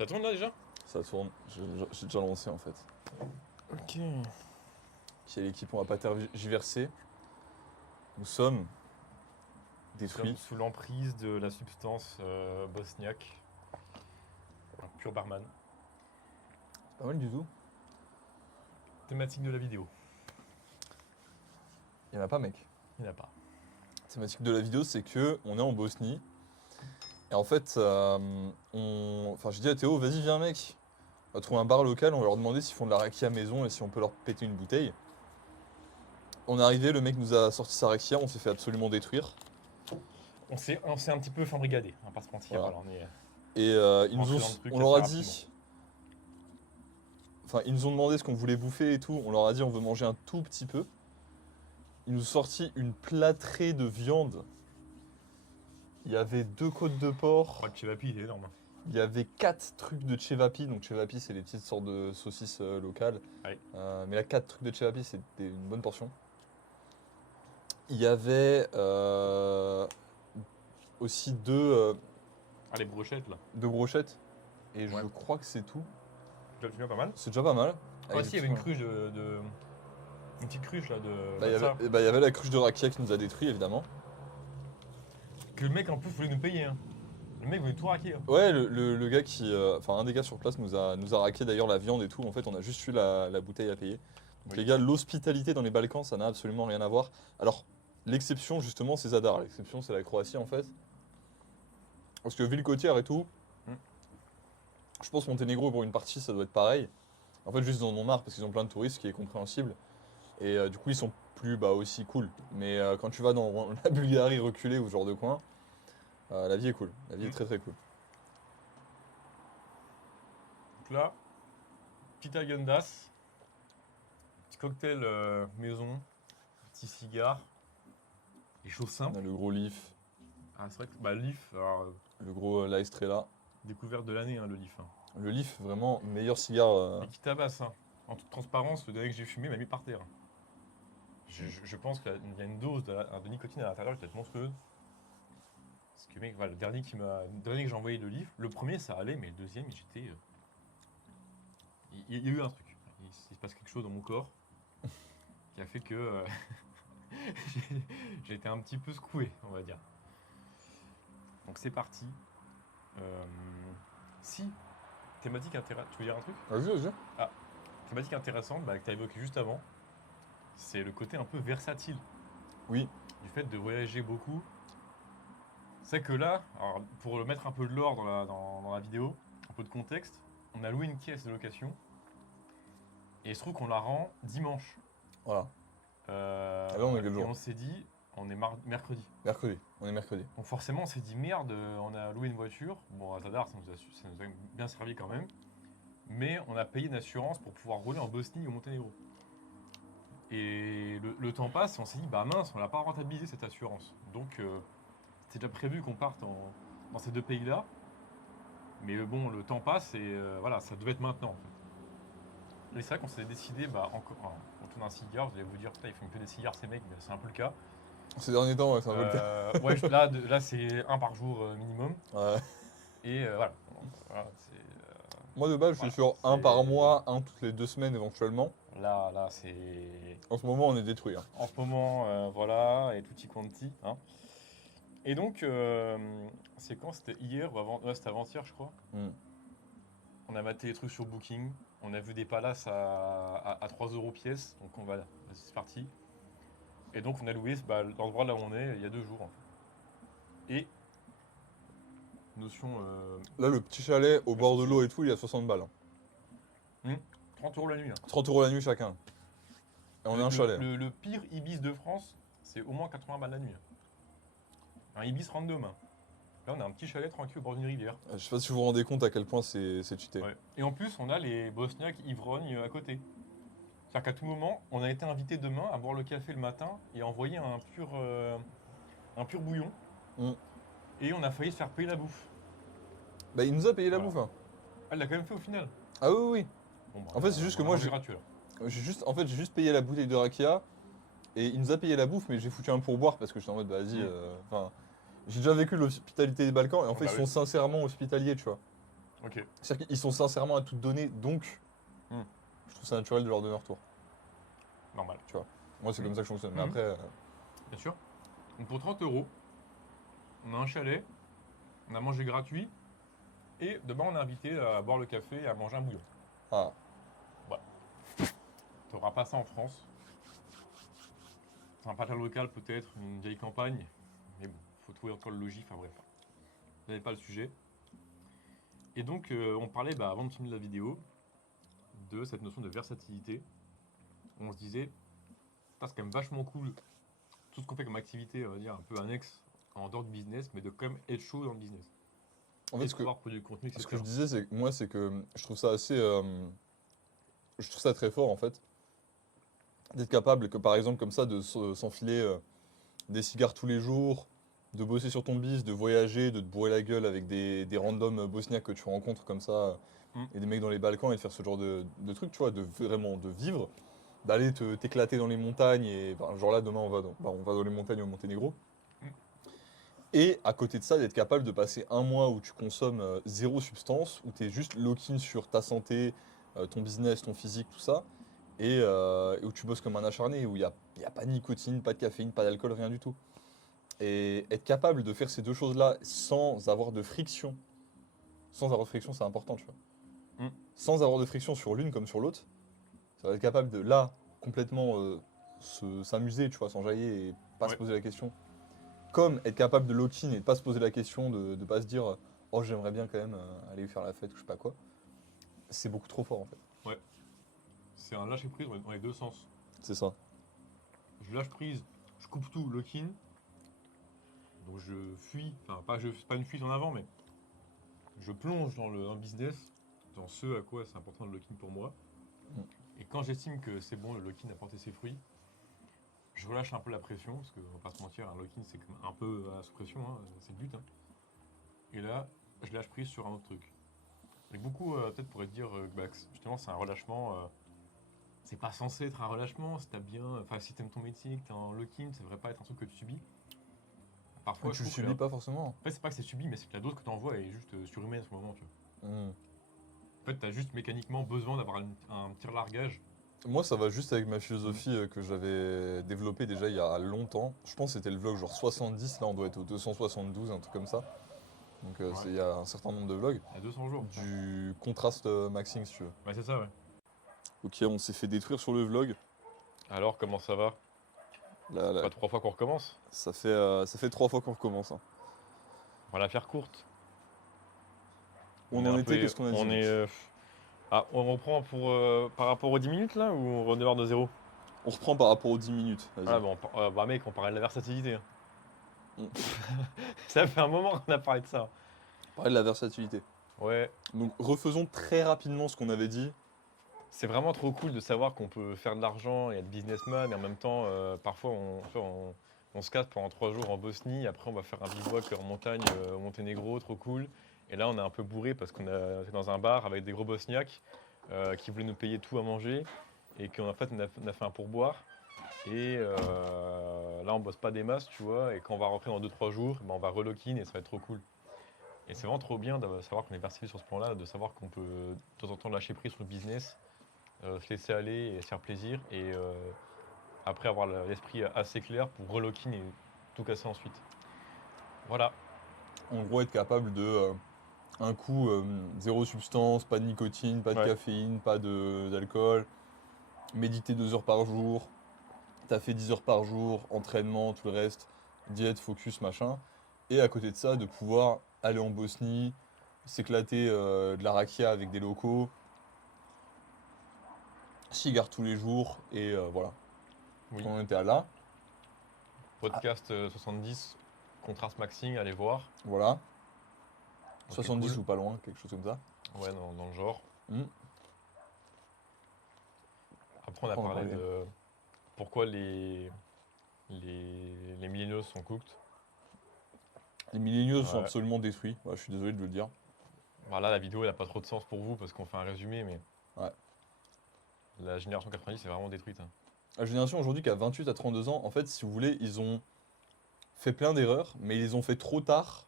Ça tourne là déjà? Ça tourne, j'ai déjà lancé en fait. Ok. Qui est l'équipe, on va pas tergiverser. Nous sommes Nous sommes détruits. sous l'emprise de la substance bosniaque. Un pur barman. Pas mal du tout. Thématique de la vidéo. Il y en a pas, mec. Il n'y en a pas. La thématique de la vidéo, c'est que on est en Bosnie. Et en fait, enfin, j'ai dit à Théo, vas-y, viens, mec. On va trouver un bar local, on va leur demander s'ils font de la rakia maison et si on peut leur péter une bouteille. On est arrivé, le mec nous a sorti sa rakia, on s'est fait absolument détruire. On s'est un petit peu fambrigadé, on va pas se mentir. Voilà. Voilà, on est Et rentré dans le truc on leur a assez dit, enfin, ils nous ont demandé ce qu'on voulait bouffer et tout. On leur a dit, on veut manger un tout petit peu. Ils nous ont sorti une plâtrée de viande. Il y avait 2 côtes de porc. rapidement. Le chevapi, il est énorme. Il y avait 4 trucs de cevapi. Donc cevapi, c'est les petites sortes de saucisses locales. Ouais. Mais là, 4 trucs de cevapi, c'était une bonne portion. Il y avait aussi Ah, les brochettes là. 2 brochettes. Et Ouais. je crois que c'est tout. Tu vois pas mal. C'est déjà pas mal. Ah, si, il y avait une cruche une petite cruche là de. Bah, il y ça. avait la cruche de rakia qui nous a détruit, évidemment. Que le mec en plus voulait nous payer. Hein. Le mec voulait tout raquer. Hein. Ouais, le gars qui. Enfin, un des gars sur place nous a raqué d'ailleurs la viande et tout. En fait, on a juste eu la bouteille à payer. Donc, Oui. les gars, l'hospitalité dans les Balkans, ça n'a absolument rien à voir. Alors, l'exception, justement, c'est Zadar. L'exception, c'est la Croatie, en fait. Parce que ville côtière et tout, Hmm. je pense Monténégro, pour une partie, ça doit être pareil. En fait, juste ils en ont marre parce qu'ils ont plein de touristes, ce qui est compréhensible. Et du coup, ils sont plus aussi cool. Mais quand tu vas dans la Bulgarie reculée ou ce genre de coin, la vie est cool. La vie est très très cool. Donc là, petit agendas, petit cocktail maison, petit cigare, et choses On simples. a le gros Leaf, Ah, c'est vrai que bah, Leaf, alors, le gros La Estrella. découverte de l'année, hein, le Leaf. Hein. Le Leaf, vraiment, meilleur cigare. Et qui tabasse. Hein. En toute transparence, le dernier que j'ai fumé m'a mis par terre. Je pense qu'il y a une dose de nicotine à l'intérieur qui est peut-être monstrueuse. Parce que mec, voilà, le dernier que j'ai envoyé le Leaf, le premier ça allait, mais le deuxième, j'étais. Il y a eu un truc. Il se passe quelque chose dans mon corps qui a fait que j'ai été un petit peu secoué, on va dire. Donc c'est parti. Si, thématique intéressante. Tu veux dire un truc? Vas-y, vas-y. Thématique intéressante que tu as évoqué juste avant, c'est le côté un peu versatile Oui. du fait de voyager beaucoup. C'est que là, alors, pour le mettre un peu de l'ordre dans la vidéo, un peu de contexte, on a loué une caisse de location et il se trouve qu'on la rend dimanche. Voilà. Euh, là, on est quel et jour? on s'est dit, on est mercredi. Mercredi. On est mercredi. Donc forcément, on s'est dit merde, on a loué une voiture. Bon, à Zadar, ça nous a bien servi quand même. Mais on a payé une assurance pour pouvoir rouler en Bosnie ou au Monténégro. Et le temps passe et on s'est dit, bah mince, on l'a pas rentabilisé cette assurance. Donc c'était déjà prévu qu'on parte dans ces deux pays-là. Mais bon, le temps passe et voilà, ça devait être maintenant en fait. Et c'est vrai qu'on s'est décidé, bah, autour d'un cigare, vous allez vous dire, putain, ils font que des cigares ces mecs, mais c'est un peu le cas. Ces derniers temps, ouais, c'est un peu le cas. Ouais, là c'est un par jour minimum. Ouais. Et voilà. Voilà, Moi, de base, je suis sur un par mois, un toutes les 2 semaines éventuellement. là c'est. En ce moment, on est détruit. Hein. En ce moment, voilà, et tutti quanti. Hein. Et donc, c'est quand? C'était hier ou avant? Ouais, c'était avant-hier, je crois. Mm. On a maté les trucs sur Booking. On a vu des palaces à 3 euros pièce. Donc, c'est parti. Et donc, on a loué l'endroit là où on est il y a 2 jours. En fait. Et, notion. Là, le petit chalet au bord de l'eau et tout, il est à 60 balles. Hein. 30 euros la nuit. Hein. 30 € la nuit chacun. Et on est un chalet. Hein. Le pire Ibis de France, c'est au moins 80 balles la nuit. Un Ibis random. Hein. Là, on a un petit chalet tranquille au bord d'une rivière. Je sais pas si vous vous rendez compte à quel point c'est cheaté. Ouais. Et en plus, on a les Bosniaques ivrognes à côté. C'est-à-dire qu'à tout moment, on a été invité demain à boire le café le matin et à envoyer un pur bouillon. Mm. Et on a failli se faire payer la bouffe. Bah, il nous a payé la Voilà. bouffe. Hein. Elle l'a quand même fait au final. Ah oui, oui. Bon, bah, En fait, c'est juste que moi, gratuit, alors. j'ai juste payé la bouteille de rakia et il nous a payé la bouffe, mais j'ai foutu un pourboire parce que j'étais en mode, bah, vas-y. Enfin, j'ai déjà vécu l'hospitalité des Balkans et en fait, Bah ils oui. sont sincèrement hospitaliers, tu vois. Ok. C'est-à-dire qu'ils sont sincèrement à tout donner, donc Hmm. je trouve ça naturel de leur donner un retour. Normal. Moi, c'est Hmm. comme ça que je fonctionne. Mais Hmm. après, Bien sûr. Donc pour 30 euros, on a un chalet, on a mangé gratuit, et demain on est invité à boire le café et à manger un bouillon. ah, Tu n'auras pas ça en France. C'est un patelin local peut-être, une vieille campagne, mais bon, faut trouver encore le logis, enfin bref. Ce n'est pas le sujet. Et donc on parlait, avant de filmer la vidéo, de cette notion de versatilité. On se disait, putain, c'est quand même vachement cool tout ce qu'on fait comme activité, on va dire un peu annexe en dehors du business, mais de quand même être chaud dans le business. en Et fait, de pouvoir produire du contenu, ce que je etc. disais, c'est que je trouve ça assez. Je trouve ça très fort, en fait, d'être capable, que par exemple, comme ça, de s'enfiler des cigares tous les jours, de bosser sur ton bis, de voyager, de te bourrer la gueule avec des randoms bosniaques que tu rencontres comme ça, Mm. et des mecs dans les Balkans, et de faire ce genre de trucs, tu vois, de vraiment de vivre, d'aller t'éclater dans les montagnes, et genre là, demain, on va dans les montagnes au Monténégro. Mm. Et à côté de ça, d'être capable de passer un mois où tu consommes zéro substance, où tu es juste lock-in sur ta santé, ton business, ton physique, tout ça, et où tu bosses comme un acharné, où il y a pas de nicotine, pas de caféine, pas d'alcool, rien du tout. Et être capable de faire ces deux choses-là sans avoir de friction, sans avoir de friction, c'est important, tu vois. Mm. Sans avoir de friction sur l'une comme sur l'autre, ça va être capable de là, complètement s'amuser, tu vois, s'enjailler et pas se Ouais. poser la question. Comme être capable de lock-in et de pas se poser la question, de ne pas se dire oh j'aimerais bien quand même aller faire la fête ou je sais pas quoi. C'est beaucoup trop fort en fait. Ouais. C'est un lâcher prise dans les deux sens. C'est ça. Je lâche prise, je coupe tout, lock-in. Donc je fuis, enfin pas une fuite en avant, mais je plonge dans le business, dans ce à quoi c'est important le lock-in pour moi. Mm. Et quand j'estime que c'est bon, le lock-in a porté ses fruits, je relâche un peu la pression, parce qu'on va pas se mentir, un lock-in c'est comme un peu sous pression, hein, c'est le but. Hein. Et là, je lâche prise sur un autre truc. Et beaucoup peut-être pourraient dire que justement c'est un relâchement. C'est pas censé être un relâchement, si t'as bien. Enfin si t'aimes ton métier, que t'es en lock-in, ça devrait pas être un truc que tu subis. Mais Parfois je tu le trouve que subis pas forcément. en fait, c'est pas que c'est subi, mais c'est que la dose que tu envoies est juste surhumaine à ce moment, tu vois. Mm. En fait, tu as juste mécaniquement besoin d'avoir un tir largage. Moi ça va juste avec ma philosophie que j'avais développée déjà il y a longtemps. Je pense que c'était le vlog genre 70, là on doit être au 272, un truc comme ça. Donc Ouais. il y a un certain nombre de vlogs. À 200 jours. Du contraste maxing si tu veux. Ouais, c'est ça, ouais. Ok, on s'est fait détruire sur le vlog. Alors, comment ça va? Là, là, Pas 3 fois qu'on recommence? ça fait 3 fois qu'on recommence, hein. On va la faire courte. Où on est en un était, peu. qu'est-ce qu'on a dit On mec est. Ah, on reprend pour, par rapport aux 10 minutes là ou on redémarre de zéro? On reprend par rapport aux 10 minutes, vas-y. Ah, bon, mec, on parlait de la versatilité. Hein. Mm. Ça fait un moment qu'on a parlé de ça. Parler de la versatilité. Ouais, Donc refaisons très rapidement ce qu'on avait dit. c'est vraiment trop cool de savoir qu'on peut faire de l'argent et être businessman et en même temps, parfois on se casse pendant 3 jours en Bosnie, après on va faire un bivouac en montagne au Monténégro, trop cool. Et là on est un peu bourré parce qu'on était dans un bar avec des gros bosniaques qui voulaient nous payer tout à manger et qu'en fait on a fait un pourboire. Et là on bosse pas des masses, tu vois, et quand on va rentrer dans 2-3 jours, on va relock-in et ça va être trop cool. Et c'est vraiment trop bien de savoir qu'on est versé sur ce plan-là, de savoir qu'on peut de temps en temps lâcher prise sur le business se laisser aller et se faire plaisir et après avoir l'esprit assez clair pour relock-in et tout casser ensuite. Voilà, En gros, être capable de un coup zéro substance, pas de nicotine, pas de ouais, caféine, pas d'alcool, méditer 2 heures par jour, t'as fait 10 heures par jour, entraînement, tout le reste, diète, focus, machin. Et à côté de ça, de pouvoir aller en Bosnie, s'éclater de la rakia avec des locaux, cigare tous les jours, et voilà. oui. On en était à là, Podcast 70, contrast maxing, allez voir. voilà. Ok, 70 cool. ou pas loin, quelque chose comme ça. Ouais, dans le genre. Hmm. Après, on a Après, on va parlé parler. de pourquoi les millennials sont cooked. Les milléniaux sont Ouais. absolument détruits, ouais, je suis désolé de le dire. Voilà, la vidéo, elle n'a pas trop de sens pour vous parce qu'on fait un résumé, mais Ouais. la génération 90 est vraiment détruite. Hein. La génération aujourd'hui qui a 28 à 32 ans, en fait, si vous voulez, ils ont fait plein d'erreurs, mais ils les ont fait trop tard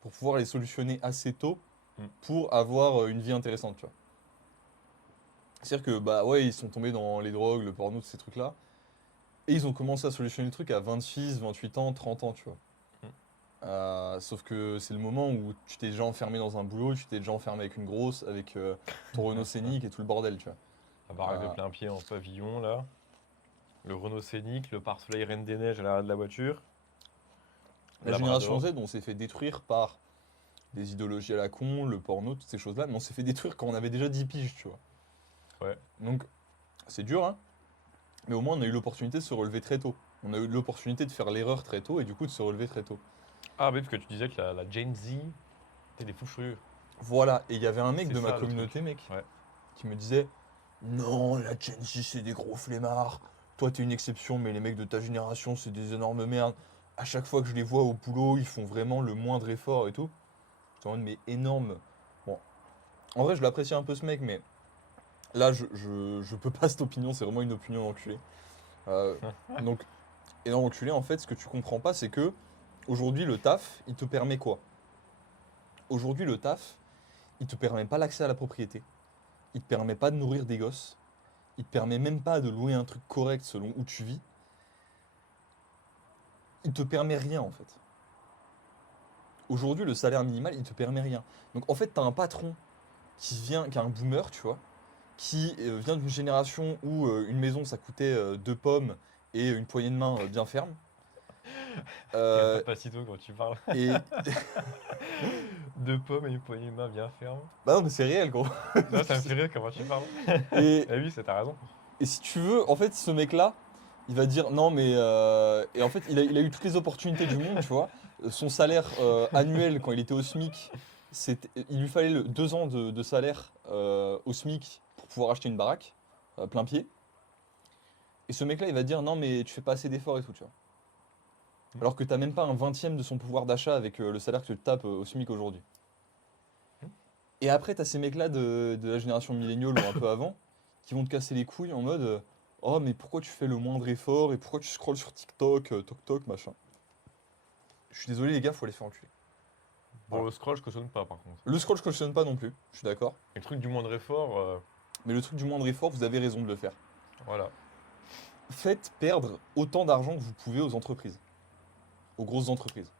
pour pouvoir les solutionner assez tôt pour avoir une vie intéressante, tu vois. C'est-à-dire que, bah ouais, ils sont tombés dans les drogues, le porno, tous ces trucs-là. Et ils ont commencé à solutionner le truc à 26, 28 ans, 30 ans, tu vois. Mm. Sauf que c'est le moment où tu t'es déjà enfermé dans un boulot, tu t'es déjà enfermé avec une grosse, avec ton Renault Scénic et tout le bordel, tu vois. La baraque de Euh, plein pied en pavillon, là. Le Renault Scénic, le pare-soleil Reine des Neiges à l'arrière de la voiture. la génération Labrador. Z, on s'est fait détruire par des idéologies à la con, le porno, toutes ces choses-là, mais on s'est fait détruire quand on avait déjà 10 piges, tu vois. Ouais. Donc, c'est dur, hein, mais au moins on a eu l'opportunité de se relever très tôt. On a eu l'opportunité de faire l'erreur très tôt et du coup de se relever très tôt. Ah oui, parce que tu disais que la Gen Z, t'es des fous furieux. Voilà, et il y avait un mec C'est de ma ça le truc. communauté, mec, Ouais. qui me disait non, la Gen Z c'est des gros flemmards. Toi t'es une exception, mais les mecs de ta génération c'est des énormes merdes. À chaque fois que je les vois au boulot, ils font vraiment le moindre effort et tout. J'étais en mode, mais énorme. Bon, en vrai, je l'apprécie un peu ce mec, mais là je peux pas cette opinion, c'est vraiment une opinion d'enculé. Euh, donc, énorme enculé, en fait, ce que tu comprends pas, c'est que aujourd'hui le taf, il te permet quoi? Aujourd'hui le taf, il te permet pas l'accès à la propriété. Il te permet pas de nourrir des gosses. Il te permet même pas de louer un truc correct selon où tu vis. Il te permet rien en fait. Aujourd'hui, le salaire minimal, il te permet rien. Donc en fait, tu as un patron qui est un boomer, tu vois, qui vient d'une génération où une maison ça coûtait deux pommes et une poignée de main bien ferme. T'es un Euh, papacito quand tu parles. et Deux pommes et une poignée de main bien ferme. bah non, mais c'est réel, gros. Non, ça me fait rire comment tu parles. Et, Eh oui, c'est ta raison. et si tu veux, en fait, ce mec-là, il va dire non, mais et en fait, il a eu toutes les opportunités du monde, tu vois. Son salaire annuel quand il était au SMIC, il lui fallait 2 ans de salaire au SMIC pour pouvoir acheter une baraque plein pied. Et ce mec-là, il va dire non, mais tu fais pas assez d'efforts et tout, tu vois. Mm. Alors que t'as même pas un vingtième de son pouvoir d'achat avec le salaire que tu te tapes au SMIC aujourd'hui. Mm. Et après, t'as ces mecs-là de la génération milléniale ou un peu avant qui vont te casser les couilles en mode oh, mais pourquoi tu fais le moindre effort et pourquoi tu scrolles sur TikTok, TokTok, machin. Je suis désolé, les gars, faut aller se faire enculer. Bon, Voilà. le scroll, je cautionne pas par contre. Le scroll, je cautionne pas non plus, je suis d'accord. Et le truc du moindre effort, Mais le truc du moindre effort, vous avez raison de le faire. voilà. Faites perdre autant d'argent que vous pouvez aux entreprises, aux grosses entreprises.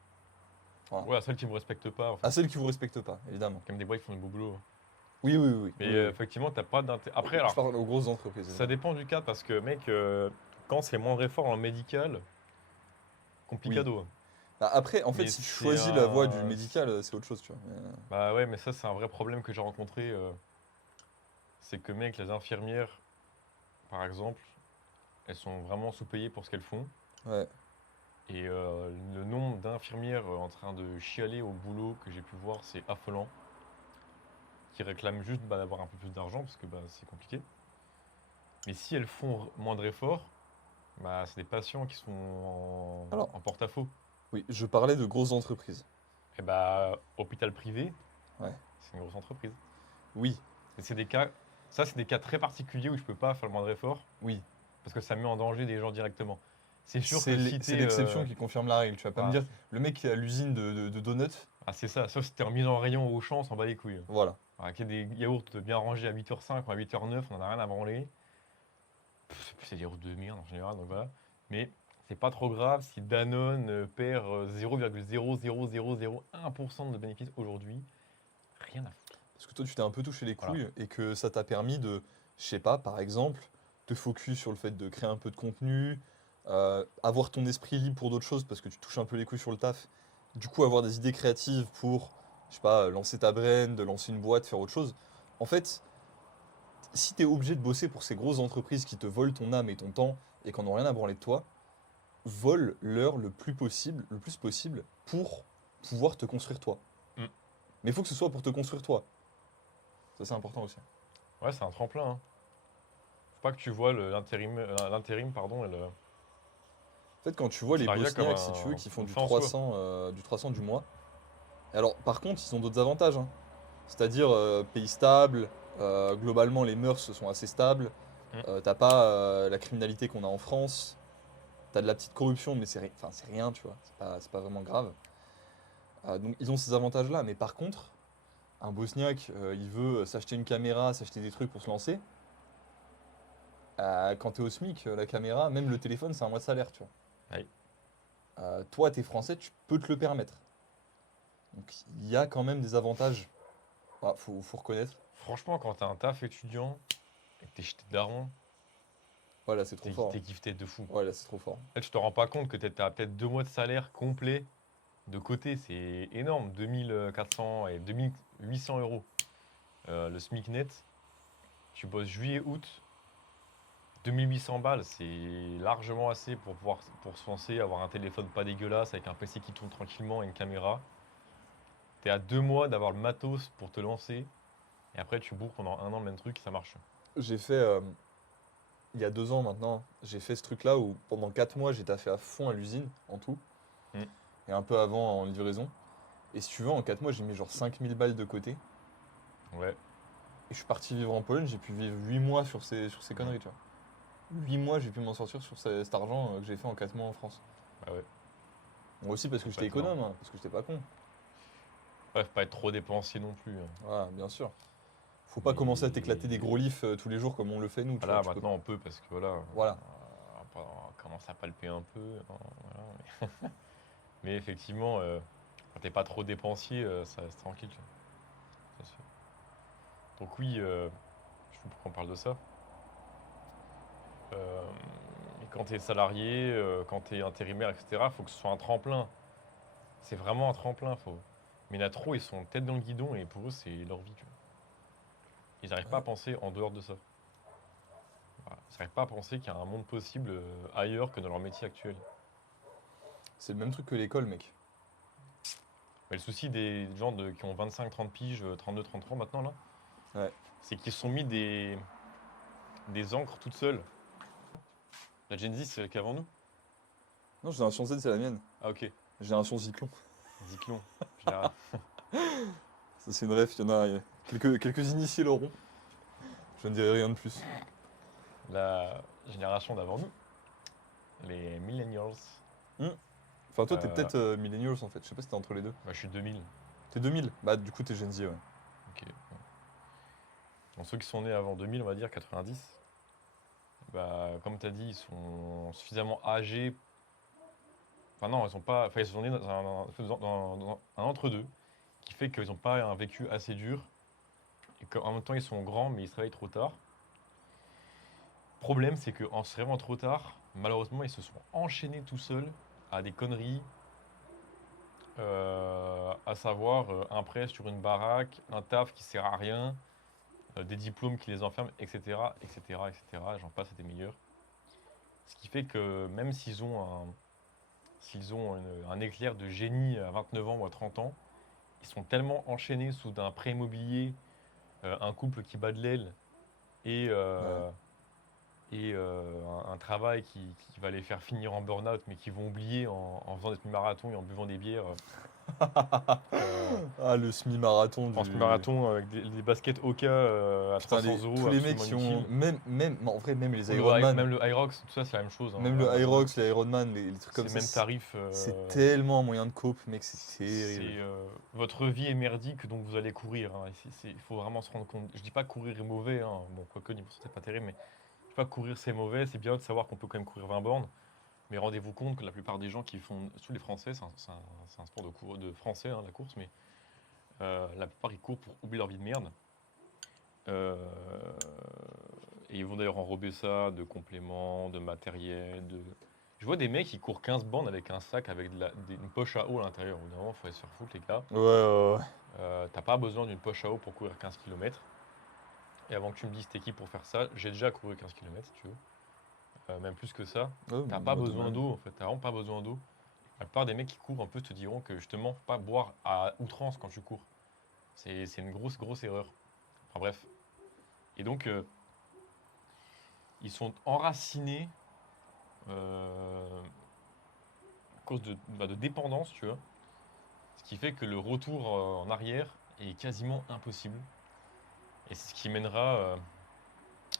Voilà. Ouais, à celle qui me respecte pas, en À fait. celles qui vous respectent pas, évidemment. Comme des bois, ils font du beau boulot. Oui, oui, oui. Mais Oui, oui. effectivement, t'as pas d'intérêt. Après, Je alors, parle aux grosses entreprises, ça évidemment. dépend du cas parce que, mec, quand c'est moindre effort en médical, Oui. complicado. Bah, après, en fait, Mais si tu c'est choisis la voie du un. médical, c'est autre chose, tu vois. Bah ouais, mais ça, c'est un vrai problème que j'ai rencontré. C'est que, mec, les infirmières, par exemple, elles sont vraiment sous-payées pour ce qu'elles font. Ouais. Et le nombre d'infirmières en train de chialer au boulot que j'ai pu voir, c'est affolant. Qui réclament juste bah, d'avoir un peu plus d'argent parce que bah, c'est compliqué. Mais si elles font moindre effort, bah, c'est des patients qui sont Alors, en porte-à-faux. oui, je parlais de grosses entreprises. Et bah, hôpital privé, Ouais. c'est une grosse entreprise. Oui, Et c'est des cas, ça, c'est des cas très particuliers où je peux pas faire le moindre effort oui. parce que ça met en danger des gens directement. C'est sûr C'est que si c'est t'es. l'exception qui confirme la règle. Tu vas pas me Voilà, dire, le mec qui est à l'usine de donuts, ah, c'est ça, sauf si t'es remis en rayon au champ, on s'en bat les couilles. voilà. Voilà, qu'il y ait des yaourts bien rangés à 8h05 ou à 8h09, on en a rien à branler. C'est des yaourts de merde en général, donc voilà. Mais c'est pas trop grave si Danone perd 0,00001% de bénéfices aujourd'hui. Rien à foutre. Parce que toi, tu t'es un peu touché les Voilà. couilles et que ça t'a permis de, je sais pas, par exemple, te focus sur le fait de créer un peu de contenu, avoir ton esprit libre pour d'autres choses parce que tu touches un peu les couilles sur le taf. Du coup, avoir des idées créatives pour, je sais pas, lancer ta brand, lancer une boîte, faire autre chose. En fait, si tu es obligé de bosser pour ces grosses entreprises qui te volent ton âme et ton temps et qui n'en ont rien à branler de toi, vole-leur le plus possible pour pouvoir te construire toi. Mm. Mais il faut que ce soit pour te construire toi. Ça, c'est important aussi. Ouais, c'est un tremplin. Hein. Faut pas que tu vois l'intérim pardon, et le En fait, quand tu vois les salariat comme Bosniaques, si tu veux, qui font une du fin en soi. 300, du 300 du mois. Alors, par contre, ils ont d'autres avantages, hein. C'est-à-dire pays stable, globalement, les mœurs sont assez stables. Mm. T'as pas la criminalité qu'on a en France. T'as de la petite corruption, mais enfin, c'est rien, tu vois. C'est pas vraiment grave. Donc, ils ont ces avantages-là. Mais par contre, un Bosniaque, il veut s'acheter une caméra, s'acheter des trucs pour se lancer. Quand tu es au SMIC, la caméra, même le téléphone, c'est un mois de salaire, tu vois. Oui. Toi, tu es français, tu peux te le permettre. Donc il y a quand même des avantages. Faut reconnaître. Franchement, quand t'as un taf étudiant et que t'es jeté de daron, Voilà, c'est trop fort. t'es gifté de fou. Ouais, là, c'est trop fort. Là, tu te rends pas compte que t'as peut-être 2 mois de salaire complet de côté. C'est énorme. 2400 et 2800 euros. Le SMIC net, tu bosses juillet-août, 2800 balles, c'est largement assez pour se lancer, avoir un téléphone pas dégueulasse avec un PC qui tourne tranquillement et une caméra. T'es à 2 mois d'avoir le matos pour te lancer et après tu bourres pendant 1 an le même truc et ça marche. J'ai fait, il y a 2 ans maintenant, j'ai fait ce truc-là où pendant 4 mois, j'ai taffé à fond à l'usine, en tout. Mm. Et un peu avant en livraison. Et si tu veux, en 4 mois, j'ai mis genre 5000 balles de côté. Ouais, Et je suis parti vivre en Pologne, j'ai pu vivre 8 mois sur ces conneries, tu vois. 8 mois, j'ai pu m'en sortir sur cet argent que j'ai fait en 4 mois en France. bah ouais. Moi aussi parce que C'est pas j'étais étonnant. économe, hein, parce que j'étais pas con. Ouais, faut pas être trop dépensier non plus, hein. Voilà, bien sûr. Faut pas commencer à t'éclater des gros lifs tous les jours comme on le fait nous, tu Voilà, vois. maintenant on peut parce que voilà, Voilà. on commence à palper un peu, hein, voilà, mais effectivement, quand t'es pas trop dépensier, ça reste tranquille, tu vois. Ça se fait. Donc oui, je sais pas pourquoi on parle de ça. Et quand tu es salarié, quand tu es intérimaire, etc., il faut que ce soit un tremplin. C'est vraiment un tremplin. Mais il y en a trop, ils sont tête dans le guidon et pour eux, c'est leur vie, tu vois. Ils n'arrivent pas à Ouais. penser en dehors de ça. Voilà. Ils n'arrivent pas à penser qu'il y a un monde possible ailleurs que dans leur métier actuel. C'est le même truc que l'école, mec. Mais le souci des gens qui ont 25-30 piges, 32-33 maintenant, là, Ouais. c'est qu'ils se sont mis des encres toutes seules. La Gen Z, c'est qu'avant nous. Non, génération Z, c'est la mienne. Ah ok, Génération Zyklon. Zyklon. Général. Ça, c'est une ref, il y en a quelques initiés l'auront. Je ne dirai rien de plus. La génération d'avant nous, les millennials. Enfin, toi, t'es Euh, peut-être millennials en fait. Je sais pas si t'es entre les deux. Moi, je suis 2000. T'es 2000. Bah, du coup, t'es Gen Z, ouais. Ok. Ouais. Donc, ceux qui sont nés avant 2000, on va dire 90, bah, comme tu as dit, ils sont suffisamment âgés. Enfin, non, ils sont pas. Enfin, ils sont nés dans un entre-deux qui fait qu'ils n'ont pas un vécu assez dur et qu'en même temps, ils sont grands, mais ils se réveillent trop tard. Problème, c'est qu'en se réveillant trop tard, malheureusement, ils se sont enchaînés tout seuls à des conneries. À savoir un prêt sur une baraque, un taf qui sert à rien, des diplômes qui les enferment, etc., etc., etc. J'en passe, c'est des meilleurs. Ce qui fait que même s'ils ont un éclair de génie à 29 ans ou à 30 ans, ils sont tellement enchaînés sous un prêt immobilier, un couple qui bat de l'aile et, Ouais. un travail qui va les faire finir en burn-out, mais qui vont oublier en faisant des semi-marathons et en buvant des bières. Ah, le semi-marathon En du. semi-marathon avec des baskets Oka à Putain, 300 tous euros les mecs absolument qui ont. inutiles. En vrai, même les Ou Ironman, même le Hyrox, tout ça c'est la même chose, hein, même le vraiment. Hyrox, les Ironman, les trucs comme C'est ça, même tarif. c'est tellement un moyen de cope, mec, c'est C'est terrible. votre vie est merdique donc vous allez courir, hein. Il faut vraiment se rendre compte. Je dis pas que courir est mauvais, hein. Bon, quoique niveau santé c'est pas terrible, mais je dis pas que courir c'est mauvais. C'est bien de savoir qu'on peut quand même courir 20 bornes. Mais rendez-vous compte que la plupart des gens qui font, surtout les Français, c'est un sport de français, hein, la course, mais la plupart ils courent pour oublier leur vie de merde. Euh, et ils vont d'ailleurs enrober ça de compléments, de matériel. Je vois des mecs qui courent 15 bandes avec un sac avec une poche à eau à l'intérieur. Au bout d'un moment, il faut se faire foutre, les gars. Ouais, ouais, ouais. T'as pas besoin d'une poche à eau pour courir 15 km. Et avant que tu me dises t'es qui pour faire ça, j'ai déjà couru 15 km, si tu veux. Même plus que ça. Ouais, T'as pas moi de besoin même. d'eau, en fait. T'as vraiment pas besoin d'eau. La plupart des mecs qui courent un peu te diront que justement, faut pas boire à outrance quand tu cours. C'est une grosse, grosse erreur. Enfin bref. Et donc, ils sont enracinés à cause de dépendance, tu vois. Ce qui fait que le retour en arrière est quasiment impossible. Et c'est ce qui mènera,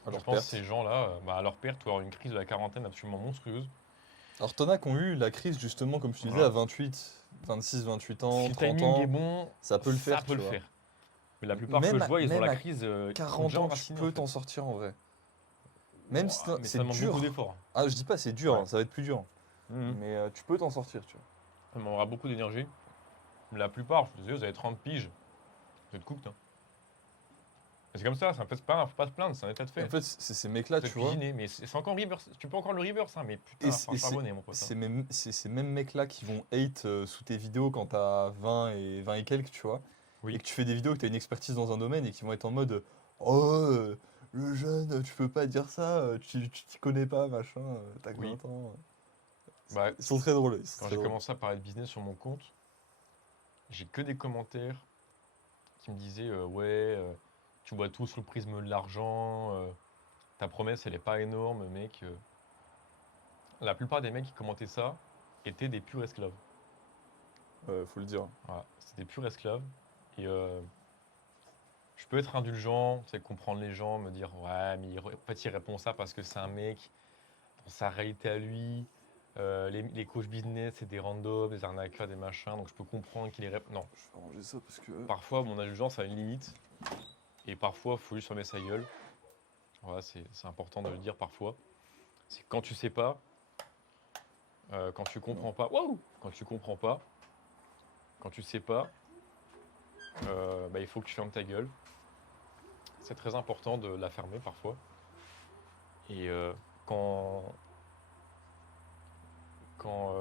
je Alors, pense, perte. ces gens-là à leur perte ou à une crise de la quarantaine absolument monstrueuse. Alors, t'en as qui ont eu la crise, justement, comme tu disais, Voilà. à 28, 26, 28 ans, Si le 30 timing est ans. bon, Ça peut le ça faire, peut tu le vois. faire. Mais la plupart Même que je vois, ils ont même la à crise. Ils sont 40 déjà ans, tu enracinés, en peux fait. t'en sortir en vrai. Même si Mais c'est ça demande beaucoup dur. d'efforts. Ah, je dis pas c'est dur, Ouais. hein, ça va être plus dur. Mhm. Mais tu peux t'en sortir, tu vois. Ça demandera beaucoup d'énergie. Mais la plupart, je suis désolé, vous avez 30 piges. Vous êtes cooked, hein. Et c'est comme ça, c'est pas, faut pas se plaindre, c'est un état de Et en fait. fait, c'est ces mecs-là, Vous êtes tu vois. piginé, mais c'est encore reverse. Tu peux encore le reverse, hein, mais Et, putain, va c- et falloir charbonner, mon pote, hein. c'est ces mêmes mecs-là qui vont hate sous tes vidéos quand t'as 20 et quelques, tu vois. Et Oui, que tu fais des vidéos, que t'as une expertise dans un domaine et qui vont être en mode oh, le jeune, tu peux pas dire ça, tu t'y connais pas, machin, t'as que oui. 20 ans. Bah, Ils sont très drôles, ils sont quand très j'ai drôles. commencé à parler de business sur mon compte, j'ai que des commentaires qui me disaient ouais, tu vois tout sous le prisme de l'argent, ta promesse elle est pas énorme, mec. La plupart des mecs qui commentaient ça étaient des purs esclaves. Faut le dire. Voilà, c'est des purs esclaves. Et je peux être indulgent, c'est comprendre les gens, me dire ouais, mais en fait il répond ça parce que c'est un mec dans sa réalité à lui. Les coachs business, c'est des randoms, des arnaqueurs, des machins, donc je peux comprendre qu'il est. Non, Je vais ranger ça parce que. parfois mon indulgence a une limite, et parfois il faut juste fermer sa gueule. Voilà, c'est important de le dire parfois. C'est quand tu sais pas, quand tu Non. comprends pas, waouh, quand tu sais pas, bah, il faut que tu fermes ta gueule. C'est très important de la fermer parfois. Et quand, quand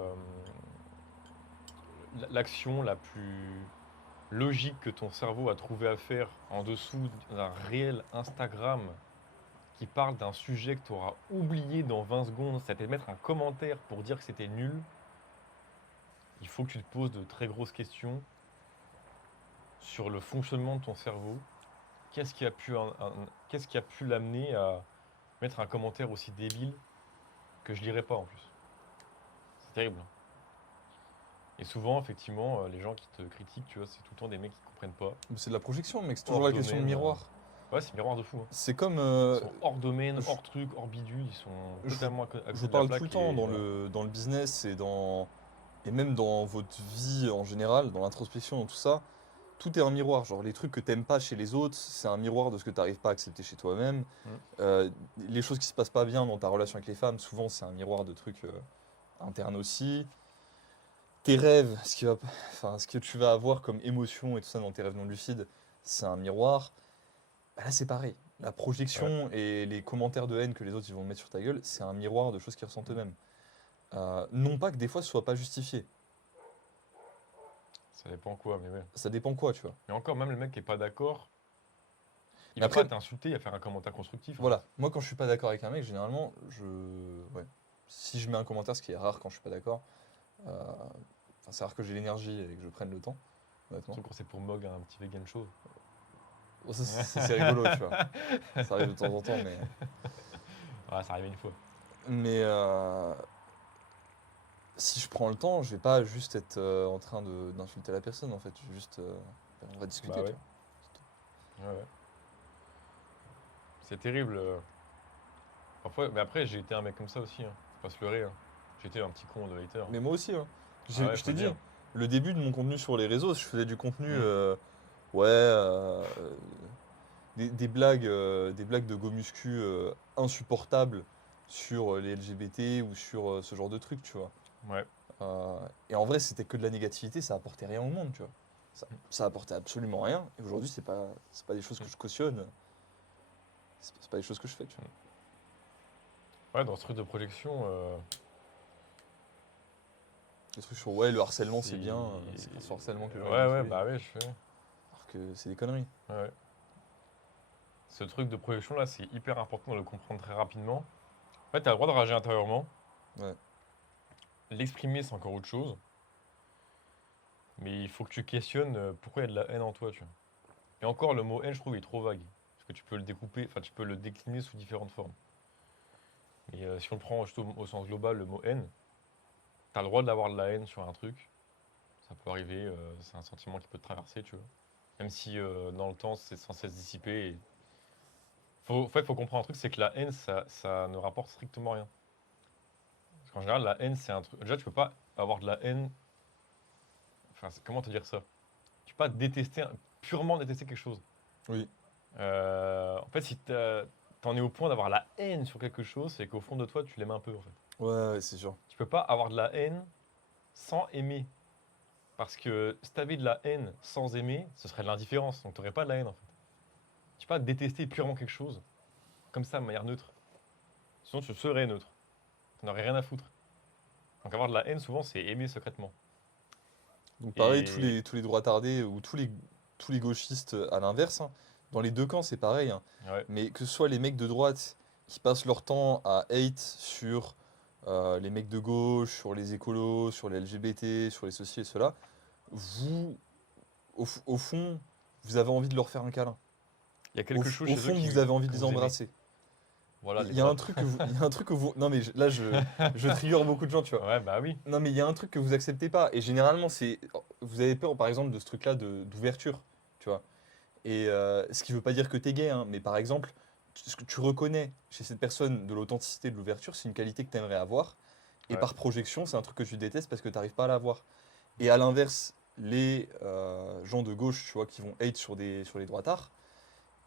l'action la plus logique que ton cerveau a trouvé à faire en dessous d'un réel Instagram qui parle d'un sujet que tu auras oublié dans 20 secondes, c'était de mettre un commentaire pour dire que c'était nul, il faut que tu te poses de très grosses questions sur le fonctionnement de ton cerveau. Qu'est-ce qui a pu l'amener à mettre un commentaire aussi débile que je lirai pas en plus. C'est terrible, hein. Et souvent, effectivement, les gens qui te critiquent, tu vois, c'est tout le temps des mecs qui comprennent pas. Mais c'est de la projection, mec, c'est toujours Hors la question de domaine. miroir. Ouais, c'est miroir de fou, hein. C'est comme. Ils sont hors domaine, Je, hors truc, hors bidule, ils sont je vous, totalement à je côté vous de la parle tout le plaque temps et voilà. dans le business et même dans votre vie en général, dans l'introspection, dans tout ça. Tout est un miroir. Genre, les trucs que t'aimes pas chez les autres, c'est un miroir de ce que t'arrives pas à accepter chez toi-même. Mm. Les choses qui se passent pas bien dans ta relation avec les femmes, souvent, c'est un miroir de trucs internes aussi. Tes rêves, enfin, ce que tu vas avoir comme émotion et tout ça dans tes rêves non lucides, c'est un miroir. Bah là, c'est pareil. La Ouais. projection et les commentaires de haine que les autres ils vont mettre sur ta gueule, c'est un miroir de choses qu'ils ressentent Mm. eux-mêmes. Non pas que des fois ce soit pas justifié. Ça dépend quoi, mais ouais. Ça dépend quoi, tu vois. Et encore, même le mec qui est pas d'accord, il Mais va pas après, t'insulter, il va faire un commentaire constructif en fait. voilà. Moi, quand je suis pas d'accord avec un mec, généralement, ouais. Si je mets un commentaire, ce qui est rare quand je suis pas d'accord, euh, enfin, c'est rare que j'ai l'énergie et que je prenne le temps, honnêtement. Surtout quand c'est pour Mog un petit vegan show. Bon, ça, c'est rigolo, tu vois. Ça arrive de temps en temps, Ouais, ça arrive une fois. mais si je prends le temps, je vais pas juste être en train d'insulter la personne, en fait. Je vais juste, on va discuter, Bah tu ouais. Ouais, ouais. C'est terrible. Parfois, mais après, j'ai été un mec comme ça aussi, hein. Faut pas se leurrer, hein. J'étais un petit con de hater, hein. Mais moi aussi, hein. Ah ouais, Je faut t'ai le dit, dire. le début de mon contenu sur les réseaux, je faisais du contenu, Mm. ouais, des blagues de gomuscu insupportables sur les LGBT ou sur ce genre de trucs, tu vois. Ouais. Et en vrai, c'était que de la négativité, ça apportait rien au monde, tu vois. Ça apportait absolument rien. Et aujourd'hui, c'est pas des choses que je cautionne. C'est pas des choses que je fais, tu vois. Ouais, dans ce truc de projection, Les trucs sur ouais, le harcèlement c'est bien, c'est grâce c'est. au harcèlement que les gens ils Ouais, vont ouais, tuer. bah ouais, je fais. Alors que c'est des conneries. Ouais, ouais. Ce truc de projection là, c'est hyper important de le comprendre très rapidement. En fait, t'as le droit de rager intérieurement. Ouais. L'exprimer, c'est encore autre chose. Mais il faut que tu questionnes pourquoi il y a de la haine en toi, tu vois. Et encore, le mot haine, je trouve, il est trop vague. Parce que tu peux le découper, enfin, tu peux le décliner sous différentes formes. Et si on le prend juste au sens global, le mot haine, t'as le droit d'avoir de la haine sur un truc. Ça peut arriver, c'est un sentiment qui peut te traverser, tu vois. Même si dans le temps, c'est censé se dissiper. En fait, il faut comprendre un truc, c'est que la haine, ça ne rapporte strictement rien. Parce qu'en général, la haine, c'est un truc. Déjà, tu peux pas avoir de la haine. Enfin, comment te dire ça? Tu peux pas détester. purement détester quelque chose. Oui. En fait, si t'en es au point d'avoir la haine sur quelque chose, c'est qu'au fond de toi, tu l'aimes un peu, en fait. Ouais, c'est sûr. Tu peux pas avoir de la haine sans aimer. Parce que si t'avais de la haine sans aimer, ce serait de l'indifférence. Donc t'aurais pas de la haine, en fait. Tu peux pas détester purement quelque chose, comme ça, de manière neutre. Sinon, tu serais neutre. Tu n'aurais rien à foutre. Donc avoir de la haine, souvent, c'est aimer secrètement. Donc pareil, Et tous les droits tardés ou tous les gauchistes à l'inverse, hein. Dans les deux camps, c'est pareil, hein. ouais, Mais que ce soit les mecs de droite qui passent leur temps à hate sur les mecs de gauche, sur les écolos, sur les LGBT, sur les ceci et cela, vous, au fond, vous avez envie de leur faire un câlin. il y a quelque chose Au chez eux fond, vous avez envie que de les vous aimez. embrasser. Voilà, Il les y a un gras. truc que vous, il y a un truc que vous, non mais là je trigger beaucoup de gens, tu vois. Ouais, bah oui. Non mais il y a un truc que vous acceptez pas et généralement c'est, vous avez peur par exemple de ce truc-là d'ouverture, tu vois. Et ce qui veut pas dire que t'es gay, hein, mais par exemple, ce que tu reconnais chez cette personne de l'authenticité, de l'ouverture, c'est une qualité que tu aimerais avoir. Et Ouais. par projection, c'est un truc que tu détestes parce que tu n'arrives pas à l'avoir. Et à l'inverse, les gens de gauche, tu vois, qui vont hate sur les droitards,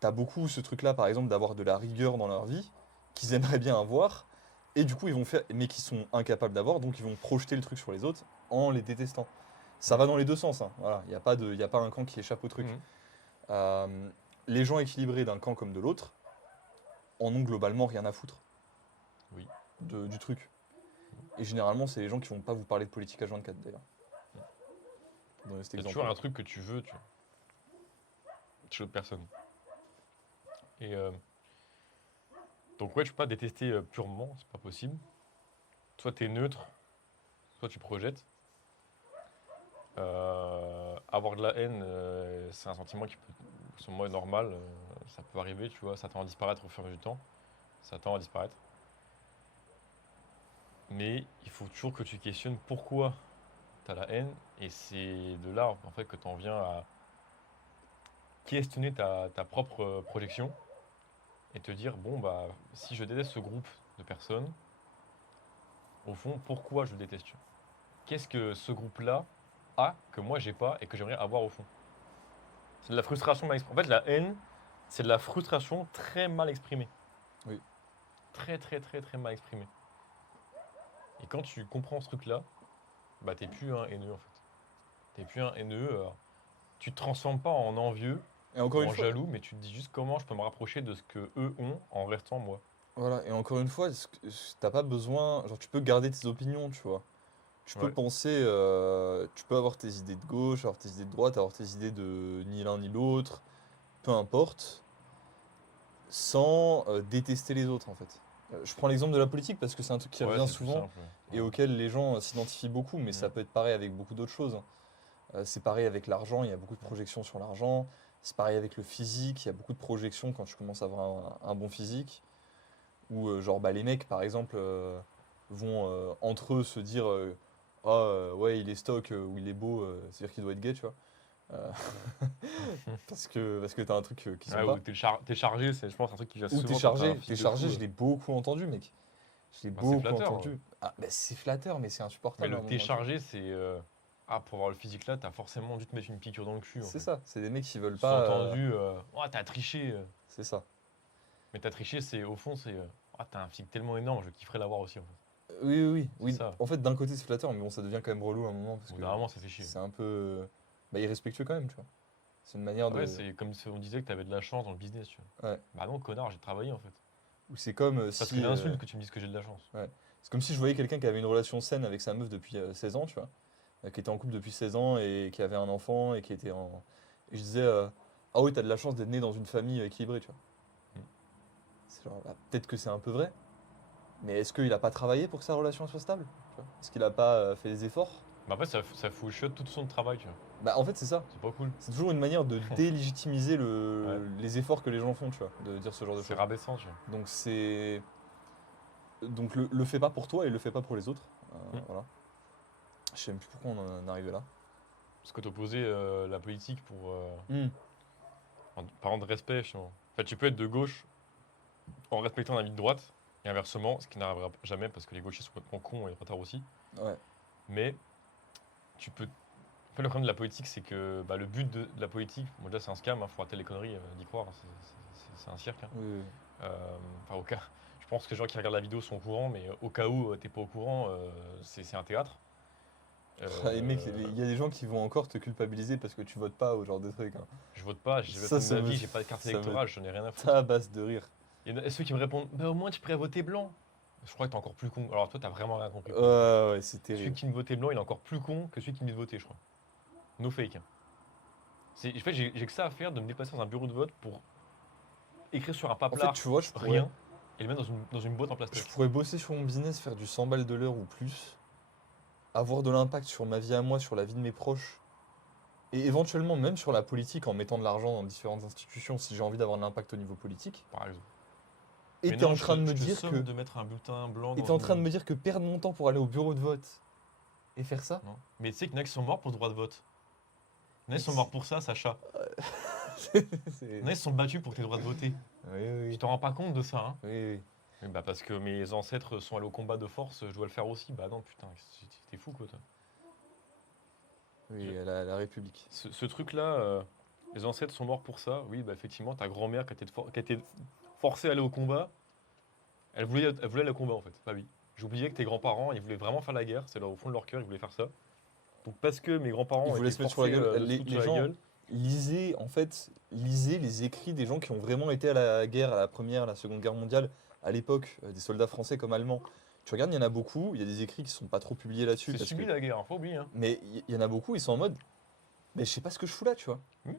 tu as beaucoup ce truc-là, par exemple, d'avoir de la rigueur dans leur vie, qu'ils aimeraient bien avoir, et du coup, ils vont faire, mais qui sont incapables d'avoir, donc ils vont projeter le truc sur les autres en les détestant. Ça va dans les deux sens, hein. Voilà, il y a pas un camp qui échappe au truc. Mhm. Euh, les gens équilibrés d'un camp comme de l'autre en ont globalement rien à foutre Oui. du truc. Et généralement, c'est les gens qui vont pas vous parler de politique H24 d'ailleurs, dans cet Il y a toujours exemple-là. un truc que tu veux, tu vois, chez l'autre personne. Et donc, ouais, tu peux pas détester purement, c'est pas possible. Soit tu es neutre, soit tu projettes. Avoir de la haine, c'est un sentiment qui peut, selon moi, est normal. Ça peut arriver, tu vois, ça tend à disparaître au fur et à mesure du temps. Ça tend à disparaître. Mais il faut toujours que tu questionnes pourquoi tu as la haine. Et c'est de là, en fait, que tu en viens à questionner ta propre projection et te dire, bon, bah, si je déteste ce groupe de personnes, au fond, pourquoi je le déteste? Tu vois. Qu'est-ce que ce groupe-là a que moi j'ai pas et que j'aimerais avoir au fond? C'est de la frustration mal exprimée. En fait, la haine, c'est de la frustration très mal exprimée. Oui. Très, très, très, très mal exprimée. Et quand tu comprends ce truc-là, bah, t'es plus un haineux, en fait. T'es plus un haineux. Tu te transformes pas en envieux Et encore ou une en fois, jaloux, mais tu te dis juste comment je peux me rapprocher de ce que eux ont en restant moi. voilà, et encore une fois, t'as pas besoin, genre tu peux garder tes opinions, tu vois. Tu peux Ouais. penser, tu peux avoir tes idées de gauche, avoir tes idées de droite, avoir tes idées de ni l'un ni l'autre, peu importe, sans détester les autres en fait. Je prends l'exemple de la politique parce que c'est un truc qui Ouais, revient c'est le plus souvent simple. et Ouais. auquel les gens s'identifient beaucoup, mais ça Mm. peut être pareil avec beaucoup d'autres choses, hein. C'est pareil avec l'argent, il y a beaucoup de projections sur l'argent. C'est pareil avec le physique, il y a beaucoup de projections quand tu commences à avoir un bon physique. Ou genre bah, les mecs par exemple vont entre eux se dire ah ouais il est stock ou il est beau, c'est-à-dire qu'il doit être gay, tu vois. Euh, parce que t'as un truc qu'ils sont Ouais, ou pas. t'es chargé, c'est, je pense, un truc qui vient Ou souvent quand t'as un t'es physique de chargé, fou. je l'ai beaucoup entendu mec. Je l'ai Bah, c'est beaucoup flatteur. entendu. Ah bah c'est flatteur mais c'est Mais insupportable à le un moment, tu vois. télécharger, c'est. Ah, pour avoir le physique là, t'as forcément dû te mettre une piqûre dans le cul en C'est fait. ça, c'est des mecs qui veulent pas. Sous-entendu, oh, t'as triché. C'est ça. Mais t'as triché, c'est au fond, c'est. Ah, t'as un physique tellement énorme, je kifferais l'avoir aussi en fait. C'est Oui. ça. En fait, d'un côté, c'est flatteur, mais bon, ça devient quand même relou à un moment parce Au bout que d'un moment, ça fait chier. c'est un peu bah, irrespectueux quand même, tu vois. C'est une manière Ouais, de. c'est comme si on disait que t'avais de la chance dans le business, tu vois. Ouais. Bah non, connard, j'ai travaillé en fait. Ou c'est comme C'est parce que l'insulte que tu me dises que j'ai de la chance. ouais. C'est comme si je voyais quelqu'un qui avait une relation saine avec sa meuf depuis 16 ans, tu vois. Qui était en couple depuis 16 ans et qui avait un enfant et qui était en. Et je disais ah oui, t'as de la chance d'être né dans une famille équilibrée, tu vois. Mm. C'est genre, bah, peut-être que c'est un peu vrai, mais est-ce qu'il a pas travaillé pour que sa relation soit stable, tu vois. Est-ce qu'il a pas fait des efforts? Bah après, ça fout au chiotte tout son travail, tu vois. Bah en fait, c'est ça. C'est pas cool. C'est toujours une manière de délégitimiser Ouais. les efforts que les gens font, tu vois, de dire ce genre de C'est choses. rabaissant, tu vois. Donc c'est donc le fais pas pour toi et le fais pas pour les autres. Mm. Voilà. Je sais même plus pourquoi on en est arrivé là. Parce que t'opposais la politique pour. Hmm. Parlant de respect, justement. En fait, tu peux être de gauche en respectant la ligne de droite, et inversement, ce qui n'arrivera jamais parce que les gauchistes sont complètement cons et retards aussi. Ouais. Mais tu peux. En Après, le problème de la politique, c'est que le but de la politique, bon, déjà, c'est un scam, faut arrêter les conneries d'y croire, c'est un cirque. Hein. Oui, oui. Enfin, au cas, je pense que les gens qui regardent la vidéo sont au courant, mais au cas où t'es pas au courant, c'est un théâtre. Ah, et mec, Euh, il y a des gens qui vont encore te culpabiliser parce que tu votes pas au genre de trucs. Hein. je vote pas, j'ai jamais Ça, fait de ma vie, j'ai pas de carte ça me électorale, je n'ai rien à foutre. tabasse de rire. Et ceux qui me répondent, bah au moins tu pourrais voter blanc. Je crois que t'es encore plus con. Alors toi, t'as vraiment rien compris. Pour le coup. Ouais, c'est Celui terrible. qui me votait blanc, il est encore plus con que celui qui me dit de voter, je crois. No fake. Hein. En fait, j'ai que ça à faire de me déplacer dans un bureau de vote pour écrire sur un En fait, paplard tu vois, rien et le mettre dans une boîte en je plastique. pourrais bosser sur mon business, faire du 100 balles de l'heure ou plus, avoir de l'impact sur ma vie à moi, sur la vie de mes proches, et éventuellement même sur la politique en mettant de l'argent dans différentes institutions si j'ai envie d'avoir de l'impact au niveau politique. Par exemple. Et Mais t'es non, en train de me je te dire somme que, de mettre un bulletin blanc et dans t'es en train de une- me dire que perdre mon temps pour aller au bureau de vote et faire ça, Non. Mais tu sais qu'il y en a qui sont morts pour le droit de vote. Il y en a qui sont Mais morts pour ça, Sacha. c'est- Il y en a qui se sont battus pour que tu aies le droit de voter. Oui, Tu oui, t'en rends pas compte de ça, hein? oui, oui. Oui, bah parce que mes ancêtres sont allés au combat de force, je dois le faire aussi. Bah non, putain, t'es fou quoi, toi. Oui, Je- la République. Ce truc-là, les ancêtres sont morts pour ça. Oui, bah effectivement, ta grand-mère qui a été forcée à aller au combat, elle voulait aller au combat en fait, pas oui. J'oubliais que tes grands-parents, ils voulaient vraiment faire la guerre, c'est là au fond de leur cœur, ils voulaient faire ça. Donc parce que mes Ils grands-parents ont voulaient été se mettre sur la forcés gueule. de se foutre Les sur la gens, gueule, lisez, en fait, lisez les écrits des gens qui ont vraiment été à la guerre, à la Première, à la Seconde Guerre mondiale, à l'époque, des soldats français comme allemands. Tu regardes, il y en a beaucoup, il y a des écrits qui sont pas trop publiés là-dessus. c'est Parce subi que... la guerre, hein, faut oublier. Hein. Mais il y en a beaucoup, ils sont en mode, mais je sais pas ce que je fous là, tu vois. Hmm.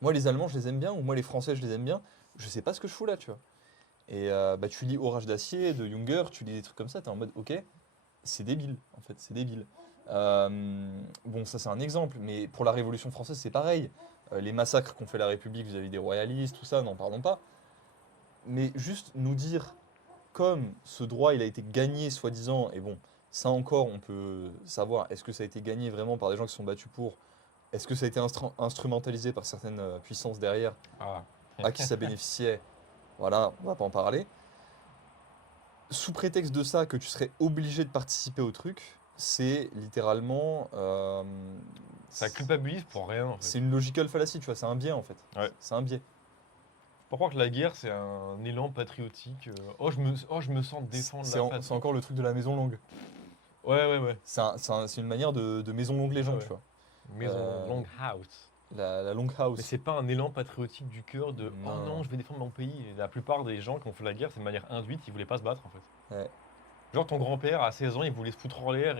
Moi, les Allemands, je les aime bien, ou moi, les Français, je les aime bien, je sais pas ce que je fous là, tu vois. Et tu lis Orage d'acier de Junger, tu lis des trucs comme ça, t'es en mode, ok, c'est débile, en fait, c'est débile. Bon, ça c'est un exemple, mais pour la Révolution française, c'est pareil. Les massacres qu'ont fait la République vis-à-vis des royalistes, tout ça, n'en parlons pas. Mais juste nous dire, comme ce droit, il a été gagné, soi-disant, et bon, ça encore, on peut savoir, est-ce que ça a été gagné vraiment par des gens qui se sont battus pour, est-ce que ça a été instrumentalisé par certaines puissances derrière, Ah. à qui ça bénéficiait, voilà, on va pas en parler. Sous prétexte de ça, que tu serais obligé de participer au truc, c'est littéralement. Ça culpabilise pour rien en C'est fait. une logical fallacy, tu vois, c'est un biais en fait. Ouais. C'est un biais. Faut pas croire que la guerre c'est un élan patriotique. Oh, je me sens défendre la patrie. C'est encore le truc de la maison longue. Ouais. C'est une manière de maison longue légende, Ah ouais. tu vois. Maison Euh, long house. La long Mais house. c'est pas un élan patriotique du cœur de oh Non. non, je vais défendre mon pays. Et la plupart des gens qui ont fait la guerre, c'est de manière induite, ils voulaient pas se battre en fait. Ouais. Genre ton grand-père à 16 ans, il voulait se foutre en l'air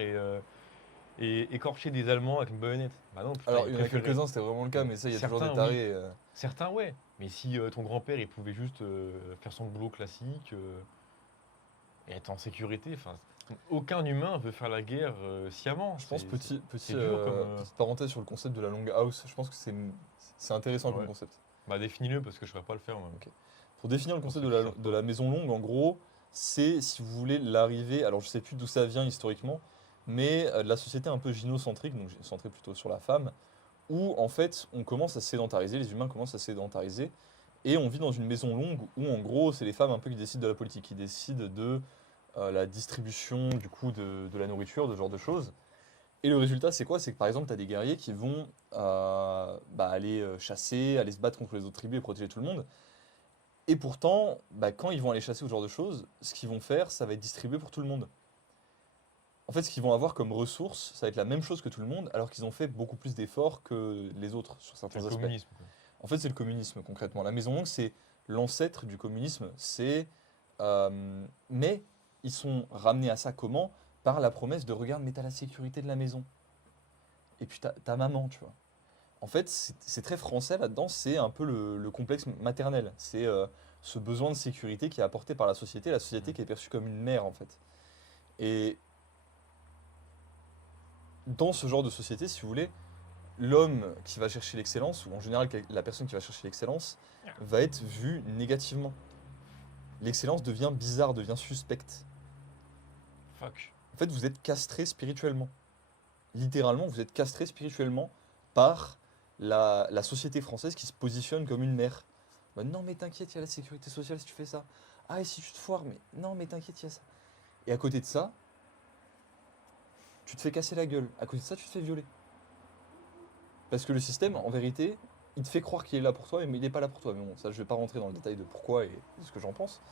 et écorcher des Allemands avec une baïonnette. Bah non, putain, Alors, il y en a préférait- quelques-uns, c'était vraiment le cas, mais ça, il y a toujours Certains, des tarés. Certains, ouais. Mais si ton grand-père, il pouvait juste faire son boulot classique et être en sécurité, enfin, aucun humain veut faire la guerre sciemment. Je pense, c'est dur comme, petite parenthèse sur le concept de la long house, je pense que c'est intéressant comme Ouais. concept. Bah définis-le parce que je ne saurais pas le faire moi. Ok. Pour définir le concept ceux de qui la, savent de pas. la maison longue, en gros, c'est, si vous voulez, l'arrivée, alors je sais plus d'où ça vient historiquement, mais de la société un peu gynocentrique, donc centrée plutôt sur la femme, où en fait on commence à se sédentariser, les humains commencent à se sédentariser, et on vit dans une maison longue où en gros c'est les femmes un peu qui décident de la politique, qui décident de la distribution du coup de la nourriture, de ce genre de choses. Et le résultat c'est quoi? C'est que par exemple tu as des guerriers qui vont aller chasser, aller se battre contre les autres tribus et protéger tout le monde. Et pourtant, quand ils vont aller chasser ce genre de choses, ce qu'ils vont faire, ça va être distribué pour tout le monde. En fait, ce qu'ils vont avoir comme ressources, ça va être la même chose que tout le monde, alors qu'ils ont fait beaucoup plus d'efforts que les autres sur C'est certains le aspects. communisme. Quoi. En fait, c'est le communisme concrètement. La maison longue, c'est l'ancêtre du communisme. Mais ils sont ramenés à ça comment? Par la promesse de regarde, mais t'as la sécurité de la maison. Et puis ta maman, tu vois. En fait, c'est très français là-dedans, c'est un peu le complexe maternel. C'est ce besoin de sécurité qui est apporté par la société qui est perçue comme une mère en fait. Et dans ce genre de société, si vous voulez, l'homme qui va chercher l'excellence, ou en général la personne qui va chercher l'excellence, va être vue négativement. L'excellence devient bizarre, devient suspecte. Fuck. En fait, vous êtes castré spirituellement. Littéralement, vous êtes castré spirituellement par la société française qui se positionne comme une mère. Bah, non, mais t'inquiète, il y a la sécurité sociale si tu fais ça. Ah, et si tu te foires, mais non, mais t'inquiète, il y a ça. Et à côté de ça, tu te fais casser la gueule. À côté de ça, tu te fais violer. Parce que le système, en vérité, il te fait croire qu'il est là pour toi, mais il n'est pas là pour toi. Mais bon, ça, je vais pas rentrer dans le détail de pourquoi et de ce que j'en pense.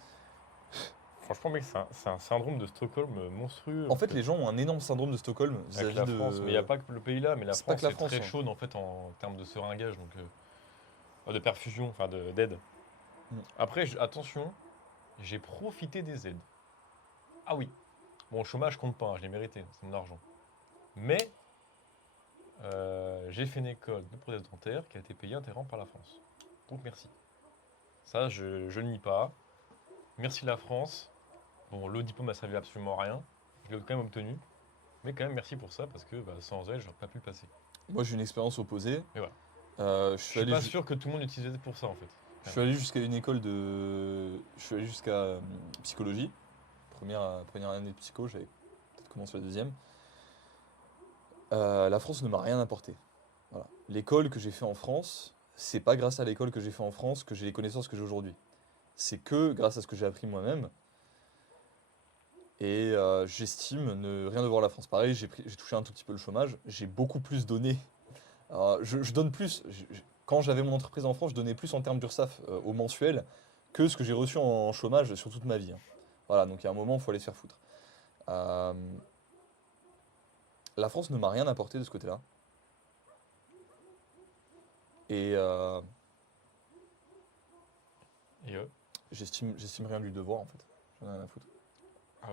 Franchement, mec, c'est un syndrome de Stockholm monstrueux. En fait, les gens ont un énorme syndrome de Stockholm avec vis-à-vis la de. France, mais il n'y a pas que le pays là, mais la C'est pas France que la est France, très hein. chaude en fait en termes de seringuage, donc de perfusion, enfin d'aide. Mm. Après, attention, j'ai profité des aides. Ah oui, bon, au chômage, je compte pas, hein, je l'ai mérité, c'est mon argent. Mais j'ai fait une école de prothèse dentaire qui a été payée intégralement par la France. Donc merci. Ça, je ne nie pas. Merci la France. Bon, le diplôme n'a servi absolument à rien. Je l'ai quand même obtenu. Mais quand même, merci pour ça, parce que sans elle, j'aurais pas pu le passer. Moi, j'ai une expérience opposée. Et voilà. Je Je suis suis allé pas sûr que tout le monde utilisait pour ça, en fait. Je suis allé jusqu'à une école de. Je suis allé jusqu'à psychologie. Première année de psycho, j'avais peut-être commencé la deuxième. La France ne m'a rien apporté. Voilà. L'école que j'ai fait en France, c'est pas grâce à l'école que j'ai fait en France que j'ai les connaissances que j'ai aujourd'hui. C'est que grâce à ce que j'ai appris moi-même. Et j'estime ne rien devoir à la France. Pareil, j'ai touché un tout petit peu le chômage. J'ai beaucoup plus donné. Alors, je donne plus. Quand j'avais mon entreprise en France, je donnais plus en termes d'URSSAF au mensuel que ce que j'ai reçu en chômage sur toute ma vie, hein. Voilà, donc il y a un moment, il faut aller se faire foutre. Euh, la France ne m'a rien apporté de ce côté-là. Et Et j'estime rien lui devoir, en fait. J'en ai rien à foutre.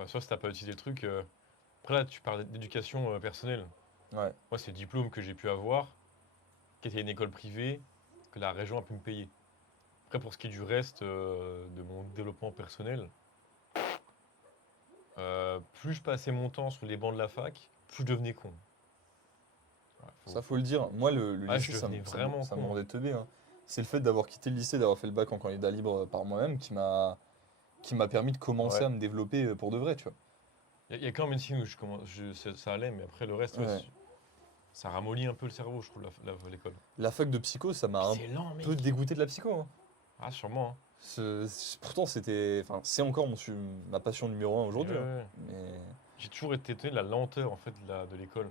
soit si t'as pas utilisé le truc. Après là, tu parles d'éducation personnelle. Ouais. Moi, c'est le diplôme que j'ai pu avoir, qui était une école privée, que la région a pu me payer. Après, pour ce qui est du reste de mon développement personnel, plus je passais mon temps sur les bancs de la fac, plus je devenais con. Ouais, Ça, faut le dire. Moi, le Ah, lycée, je devenais ça vraiment me con. rendait teubé, hein. C'est le fait d'avoir quitté le lycée, d'avoir fait le bac en candidat libre par moi-même qui m'a permis de commencer Ouais. à me développer pour de vrai, tu vois. Il y a quand même médecine où ça allait, mais après le reste, ouais, Ouais. ça ramollit un peu le cerveau, je trouve, l'école. La fac de psycho, ça m'a un C'est lent, mec. peu dégoûté de la psycho, hein. Ah, sûrement. Hein. Pourtant, enfin, c'est encore ma passion numéro un aujourd'hui, Ouais, hein. ouais. Mais J'ai toujours été étonné de la lenteur en fait de l'école.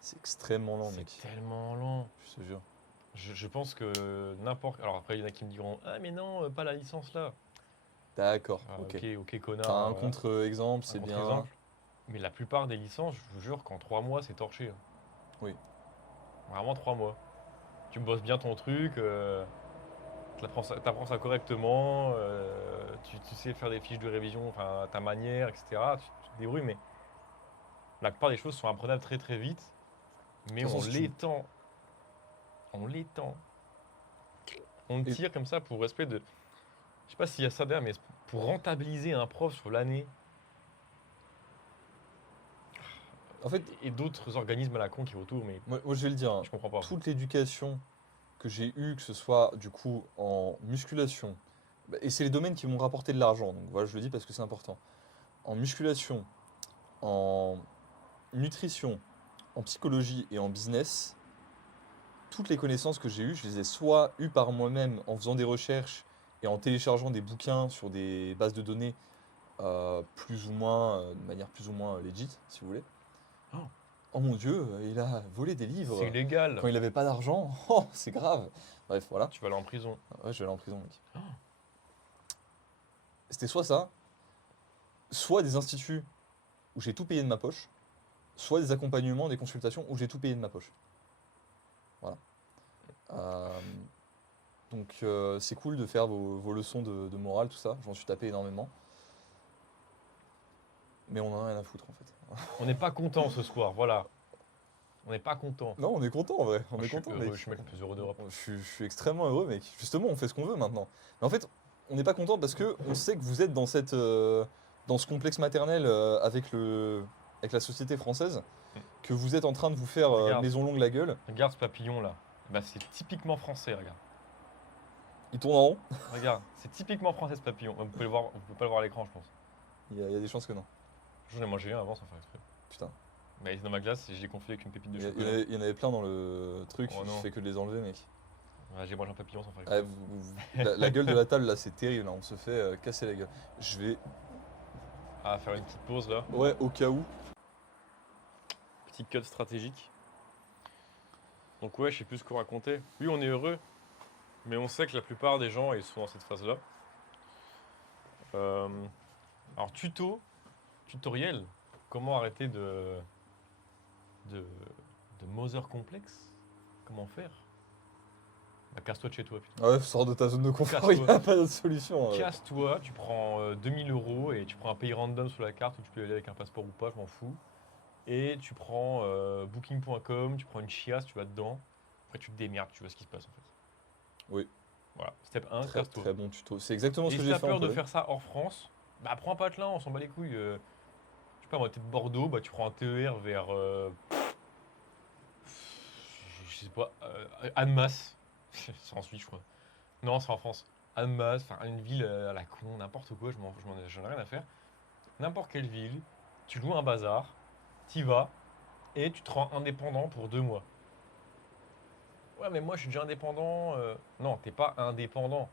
c'est extrêmement lent, C'est mec. tellement lent. Je te jure. Je pense que n'importe. Alors après, il y en a qui me diront ah mais non, pas la licence là. D'accord, Ah, ok. ok, connard. T'as un Voilà. contre-exemple, Un c'est bien. contre-exemple. Mais la plupart des licences, je vous jure qu'en 3 mois, c'est torché. Hein. Oui. Vraiment 3 mois. Tu bosses bien ton truc, t'apprends ça correctement, tu sais faire des fiches de révision, enfin ta manière, etc. Tu te débrouilles, mais la plupart des choses sont apprenables très très vite. Mais De toute on façon, si tu- l'étend. On l'étend. On Et- tire comme ça pour respect de. Je sais pas s'il y a ça derrière, mais pour rentabiliser un prof sur l'année En fait, et d'autres organismes à la con qui autour, mais moi, je vais le dire, hein. je comprends pas. Toute l'éducation que j'ai eue, que ce soit du coup en musculation, et c'est les domaines qui m'ont rapporté de l'argent, donc voilà, je le dis parce que c'est important. En musculation, en nutrition, en psychologie et en business, toutes les connaissances que j'ai eues, je les ai soit eues par moi-même en faisant des recherches et en téléchargeant des bouquins sur des bases de données de manière plus ou moins legit, si vous voulez. Oh. Oh mon Dieu, il a volé des C'est livres illégal. quand il n'avait pas d'argent. Oh, c'est grave. Bref, voilà. Tu vas aller en prison. Ouais, je vais aller en prison, mec. Oh. C'était soit ça, soit des instituts où j'ai tout payé de ma poche, soit des accompagnements, des consultations où j'ai tout payé de ma poche. Voilà. Euh, donc c'est cool de faire vos leçons de morale, tout ça. J'en suis tapé énormément. Mais on en a rien à foutre en fait. On n'est pas content ce soir, voilà. On n'est pas content. Non, on est content en vrai. On Moi, est je suis content, heureux, mec. je suis le mec le plus heureux d'Europe. Je suis extrêmement heureux, mec. Justement, on fait ce qu'on veut maintenant. Mais en fait, on n'est pas content parce que on sait que vous êtes dans dans ce complexe maternel avec la société française, que vous êtes en train de vous faire Regarde. maison longue la gueule. Regarde ce papillon là. Bah, c'est typiquement français, regarde. Il tourne en rond. Regarde, c'est typiquement français ce papillon. Vous pouvez pas le voir à l'écran, je pense. Il y a des chances que non. J'en ai mangé un avant sans faire exprès. Putain. Mais il était dans ma glace et je l'ai confondu avec une pépite de Il y, chocolat. il y en avait plein dans le truc. Oh Je non. fais que de les enlever, mec. Ouais, j'ai mangé un papillon sans faire exprès. Ah, la gueule de la table là, c'est terrible. Là. On se fait casser la gueule. Je vais, Ah, faire une petite pause là. ouais, au cas où. Petit cut stratégique. Donc ouais, je sais plus ce qu'on racontait. Oui, on est heureux, mais on sait que la plupart des gens ils sont dans cette phase-là. Euh, alors tutoriel, comment arrêter de, de Mother complexe? Comment faire? Bah, casse-toi de chez toi, putain. Ah ouais, sors de ta zone de confort, il n'y Casse-toi. a pas d'autre solution. Casse-toi, tu prends 2000 euros et tu prends un pays random sur la carte où tu peux y aller avec un passeport ou pas, je m'en fous. Et tu prends booking.com, tu prends une chiasse, tu vas dedans. Après, tu te démerdes, tu vois ce qui se passe en fait. Oui, Voilà, step 1, très casse-toi. très bon tuto. C'est exactement ce Et que si j'ai t'as fait en peur de Pologne. faire ça hors France, bah prends un patelin, on s'en bat les couilles. Je sais pas, moi, t'es de Bordeaux, bah tu prends un TER vers. Je sais pas, Annemasse. C'est en Suisse, je crois. Non, c'est en France. Annemasse, enfin une ville à la con, n'importe quoi, j'en ai rien à faire. N'importe quelle ville, tu loues un bazar, t'y vas, et tu te rends indépendant pour 2 mois. Ouais, mais moi je suis déjà indépendant. Non, t'es pas indépendant.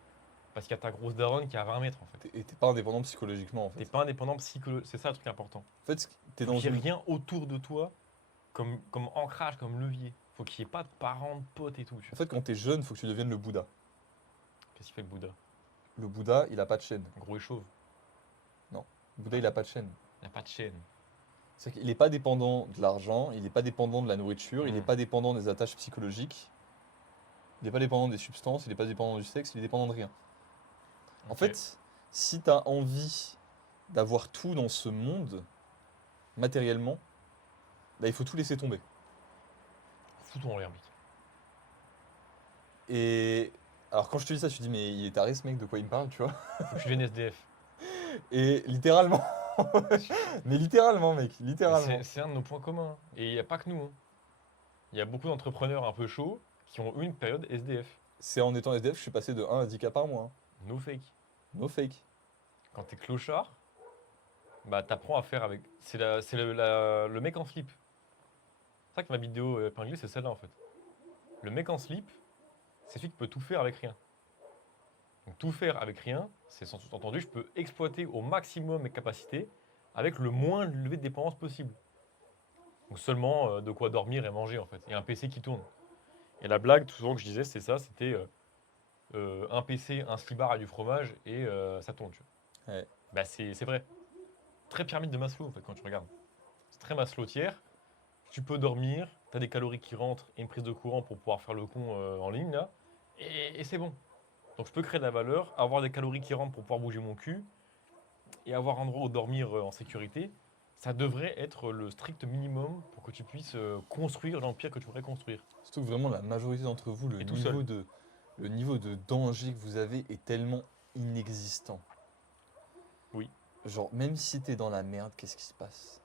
Parce qu'il y a ta grosse daronne qui est à 20 mètres en fait. Et t'es pas indépendant psychologiquement en T'es fait. pas indépendant psychologiquement. C'est ça le truc important. En fait, t'es Faut dans qu'il n'y ait une. rien autour de toi comme ancrage, comme levier. Faut qu'il n'y ait pas de parents, de potes et tout. Tu En vois. fait, quand t'es jeune, faut que tu deviennes le Bouddha. Qu'est-ce qu'il fait le Bouddha? Le Bouddha, il a pas de chaîne. Gros et chauve. Non. Le Bouddha, il a pas de chaîne. Il n'y a pas de chaîne. C'est qu'il n'est pas dépendant de l'argent, il n'est pas dépendant de la nourriture, il n'est Hmm. pas dépendant des attaches psychologiques, il n'est pas dépendant des substances, il n'est pas dépendant du sexe, il est dépendant de rien. En Ok. fait, si tu as envie d'avoir tout dans ce monde, matériellement, bah, il faut tout laisser tomber. Fous-toi en l'air, mec. Et alors quand je te dis ça, tu te dis mais il est taré ce mec, de quoi il me parle, tu vois? Faut que tu deviennes SDF. Et littéralement, mais littéralement mec, Mais littéralement. c'est un de nos points communs, hein. Et il n'y a pas que nous, hein. Il y a beaucoup d'entrepreneurs un peu chauds qui ont eu une période SDF. C'est en étant SDF, je suis passé de 1 à 10K par mois, hein. No fake. No fake. Quand t'es clochard, bah t'apprends à faire avec. C'est le mec en slip. C'est ça que ma vidéo épinglée, c'est celle-là en fait. Le mec en slip, c'est celui qui peut tout faire avec rien. Donc tout faire avec rien, c'est sans sous-entendu, je peux exploiter au maximum mes capacités avec le moins levé de dépendance possible. Donc seulement de quoi dormir et manger en fait, et un PC qui tourne. Et la blague, tout souvent que je disais, c'était ça, c'était un PC, un slibard et du fromage, et ça tourne. Tu vois. Ouais. Bah c'est vrai. Très pyramide de Maslow en fait quand tu regardes. C'est très Maslowière. Tu peux dormir, tu as des calories qui rentrent et une prise de courant pour pouvoir faire le con en ligne là, et c'est bon. Donc je peux créer de la valeur, avoir des calories qui rentrent pour pouvoir bouger mon cul et avoir un endroit où dormir en sécurité. Ça devrait être le strict minimum pour que tu puisses construire l'empire que tu voudrais construire. Surtout que vraiment la majorité d'entre vous, Et tout seul. le niveau de danger que vous avez est tellement inexistant. Oui. Genre, même si t'es dans la merde, qu'est-ce qui se passe?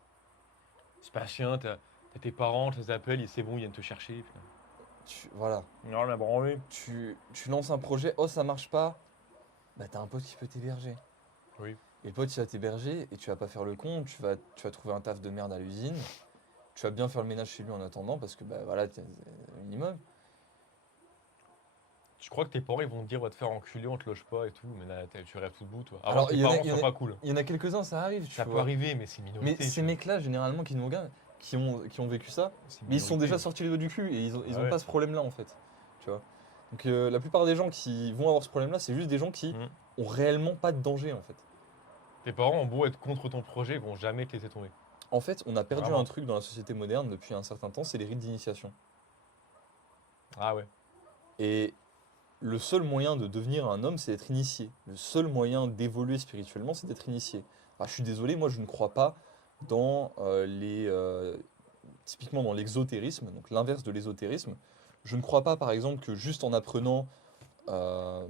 C'est pas chien, t'as tes parents, tu les appelles, et c'est bon, ils viennent te chercher. Voilà. Non, la branlée. Tu lances un projet, oh ça marche pas, bah t'as un pote qui peut t'héberger. Oui. Et le pote il va t'héberger et tu vas pas faire le con, tu vas trouver un taf de merde à l'usine, tu vas bien faire le ménage chez lui en attendant parce que bah voilà, t'es un minimum. Je crois que tes parents ils vont te dire va te faire enculer, on te loge pas et tout, mais là tu rêves tout debout toi. Avant Alors que tes il y en a, parents il y en soient a- pas cool. il y en a quelques-uns, ça arrive, tu Ça peut vois. arriver, mais c'est une Mais minorité. ces tu vois. mecs-là, généralement, qui ont vécu ça, C'est une mais ils se sont minorité. déjà sortis les doigts du cul et ils Ah ont ouais. pas ce problème-là en fait. Tu vois. Donc la plupart des gens qui vont avoir ce problème-là, c'est juste des gens qui Mhm. ont réellement pas de danger en fait. Tes parents ont beau être contre ton projet, ils vont jamais te laisser tomber. En fait, on a perdu Vraiment. un truc dans la société moderne depuis un certain temps, c'est les rites d'initiation. Ah ouais. Et le seul moyen de devenir un homme, c'est d'être initié. Le seul moyen d'évoluer spirituellement, c'est d'être initié. Enfin, je suis désolé, moi je ne crois pas dans typiquement dans l'exotérisme, donc l'inverse de l'ésotérisme. Je ne crois pas, par exemple, que juste en apprenant euh,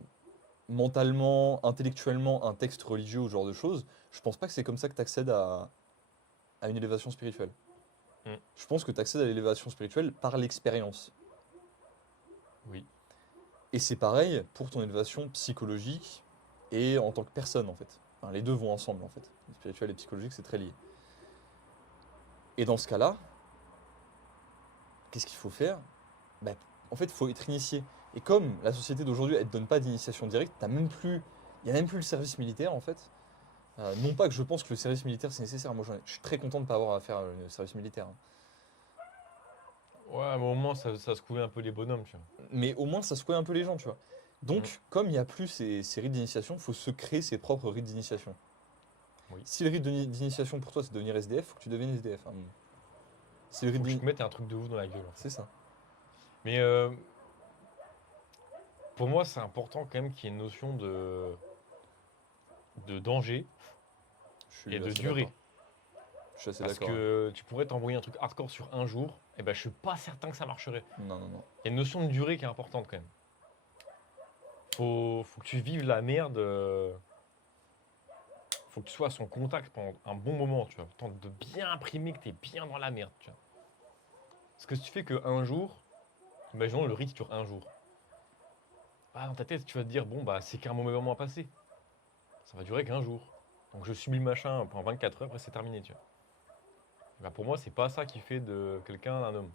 mentalement, intellectuellement un texte religieux ou ce genre de choses, je pense pas que c'est comme ça que tu accèdes à une élévation spirituelle. Mm. Je pense que tu accèdes à l'élévation spirituelle par l'expérience. Oui. Et c'est pareil pour ton élévation psychologique et en tant que personne, en fait. Enfin, les deux vont ensemble, en fait. Le spirituel et psychologique, c'est très lié. Et dans ce cas-là, qu'est-ce qu'il faut faire? Bah, en fait, il faut être initié. Et comme la société d'aujourd'hui, elle ne te donne pas d'initiation directe, il n'y a même plus le service militaire, en fait. Non pas que je pense que le service militaire, c'est nécessaire. Moi, je suis très content de ne pas avoir à faire le service militaire, hein. Ouais, mais au moins, ça secouait un peu les bonhommes, tu vois. Mais au moins, ça secouait un peu les gens, tu vois. Mm. Donc, comme il n'y a plus ces rites d'initiation, il faut se créer ses propres rites d'initiation. Oui. Si le rite d'initiation pour toi, c'est devenir SDF, faut que tu deviennes SDF. Hein. Si le rite Faut que je d'ini- te mette un truc de ouf dans la gueule, en fait. C'est ça. Mais pour moi, c'est important quand même qu'il y ait une notion de danger Je et suis de assez d'accord. durée. Je suis assez Parce d'accord. Ouais. que tu pourrais t'envoyer un truc hardcore sur un jour, et ben je suis pas certain que ça marcherait. Non, non, non. Il y a une notion de durée qui est importante quand même. Faut que tu vives la merde. Faut que tu sois à son contact pendant un bon moment, tu vois. Tente de bien imprimer que tu es bien dans la merde, tu vois. Parce que si tu fais que un jour, imaginons le rythme dure un jour. Ah, dans ta tête, tu vas te dire, bon, bah, c'est qu'un mauvais moment à passer. Ça va durer qu'un jour. Donc je subis le machin pendant 24 heures, après c'est terminé, tu vois. Bah, pour moi, c'est pas ça qui fait de quelqu'un un homme.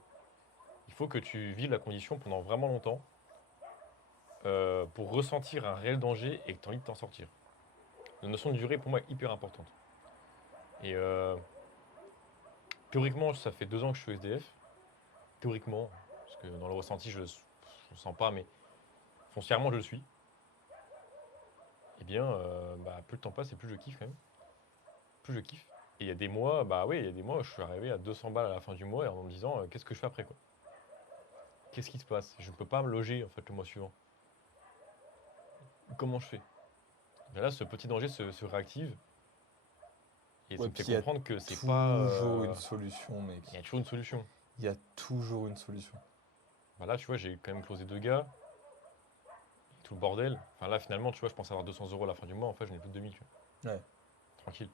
Il faut que tu vives la condition pendant vraiment longtemps pour ressentir un réel danger et que tu as envie de t'en sortir. La notion de durée, pour moi, est hyper importante. Et théoriquement, ça fait 2 ans que je suis SDF. Théoriquement, parce que dans le ressenti, je ne sens pas, mais foncièrement, je le suis. Eh bien, bah, plus le temps passe et plus je kiffe quand même. Plus je kiffe. Et il y a des mois, bah oui, il y a des mois où je suis arrivé à 200 balles à la fin du mois et en me disant, qu'est-ce que je fais après, quoi? Qu'est-ce qui se passe? Je ne peux pas me loger, en fait, le mois suivant. Comment je fais? Et là, ce petit danger se réactive et ça Ouais, me fait puis il y a comprendre que c'est pas. toujours une solution, mec. Il y a toujours une solution. Il y a toujours une solution. Bah là, tu vois, j'ai quand même closé 2 gars, tout le bordel. Enfin là, finalement, tu vois, je pensais avoir 200 euros à la fin du mois. En fait, je n'ai plus de 2000, tu vois. Ouais. Tranquille.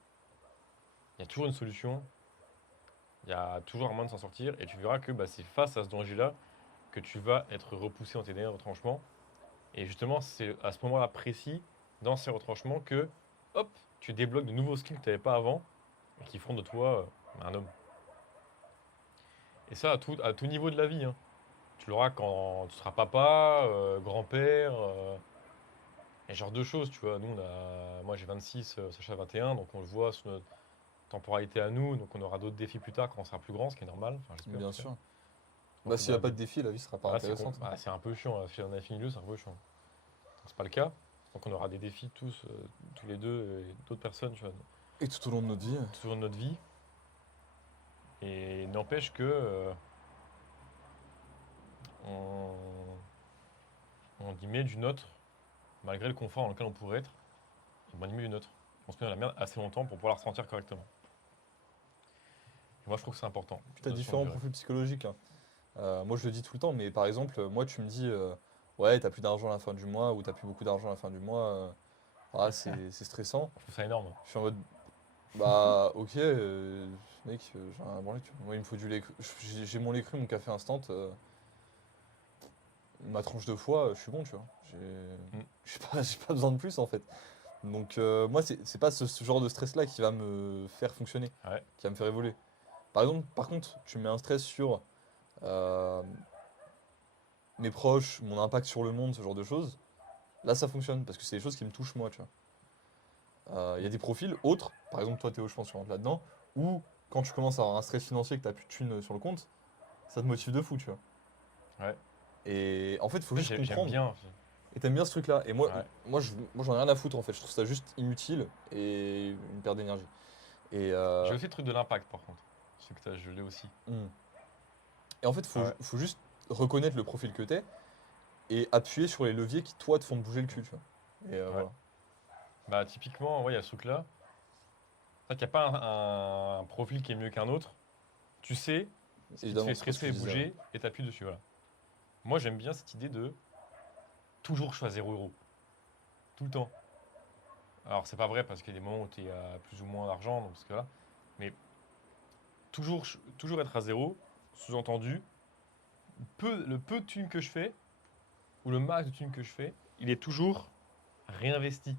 Il y a toujours une solution. Il y a toujours un moyen de s'en sortir. Et tu verras que bah, c'est face à ce danger-là que tu vas être repoussé dans tes derniers retranchements. Et justement, c'est à ce moment-là précis, dans ces retranchements, que hop, tu débloques de nouveaux skills que tu n'avais pas avant et qui feront de toi un homme. Et ça, à tout niveau de la vie, hein. Tu l'auras quand tu seras papa, grand-père, et ce genre de choses, tu vois. Moi j'ai 26, Sacha 21, donc on le voit sur notre temporalité à nous, donc on aura d'autres défis plus tard quand on sera plus grand, ce qui est normal, enfin j'espère en Bien tout cas. sûr. Bah, Donc s'il n'y a bah, pas de défi, la vie sera pas bah, intéressante. Hein. bah, c'est un peu chiant, là. Si on a fini le, c'est un peu chiant. Donc, c'est pas le cas, donc on aura des défis tous, tous les deux, et d'autres personnes, tu vois, Et tout au long de notre vie. tout au long de notre vie. Et n'empêche que on, on y met du nôtre, malgré le confort dans lequel on pourrait être, et ben, on y met du nôtre. On se met dans la merde assez longtemps pour pouvoir la ressentir correctement. Et moi, je trouve que c'est important, Puis tu as cette notion de différents durée. profils psychologiques. Hein. Moi, je le dis tout le temps, mais par exemple, moi, tu me dis, ouais, t'as plus d'argent à la fin du mois ou t'as plus beaucoup d'argent à la fin du mois. C'est stressant. Je trouve ça énorme. Je suis en mode, bah, ok, mec, j'ai un branlet, tu vois. Moi, il me faut du lait cru. J'ai mon lait cru, mon café instant. Ma tranche de foie, je suis bon, tu vois. Mm. J'ai pas besoin de plus, en fait. Donc, moi, c'est pas ce genre de stress-là qui va me faire fonctionner, Ouais, qui va me faire évoluer. Par exemple, par contre, tu me mets un stress sur euh, mes proches, mon impact sur le monde, ce genre de choses, là ça fonctionne parce que c'est des choses qui me touchent moi, tu vois. Il y a des profils autres, par exemple toi Théo, je pense que tu rentres là-dedans, où quand tu commences à avoir un stress financier et que t'as plus de thunes sur le compte, ça te motive de fou, tu vois. ouais. Et en fait, il faut Ouais, juste j'aime comprendre. bien aussi. Et t'aimes bien ce truc-là. Et Ouais. moi j'en ai rien à foutre en fait. Je trouve ça juste inutile et une perte d'énergie. Et, J'ai aussi le truc de l'impact, par contre. Ce que je l'ai aussi. hmm. Et en fait, Ah ouais. faut juste reconnaître le profil que t'es et appuyer sur les leviers qui, toi, te font bouger le cul, tu vois. Et Ouais. voilà. Bah, typiquement, ouais, il y a ce truc-là. C'est vrai qu'il n'y a pas un profil qui est mieux qu'un autre. Tu sais ce qui te Évidemment, fait c'est pas ce que stresser je et disais. Ouais. bouger et t'appuies dessus, voilà. Moi, j'aime bien cette idée de toujours choisir 0 euros. Tout le temps. Alors, c'est pas vrai parce qu'il y a des moments où tu es à plus ou moins d'argent, donc ce cas-là. Mais toujours être à zéro, sous-entendu, le peu de thunes que je fais, ou le max de thunes que je fais, il est toujours réinvesti.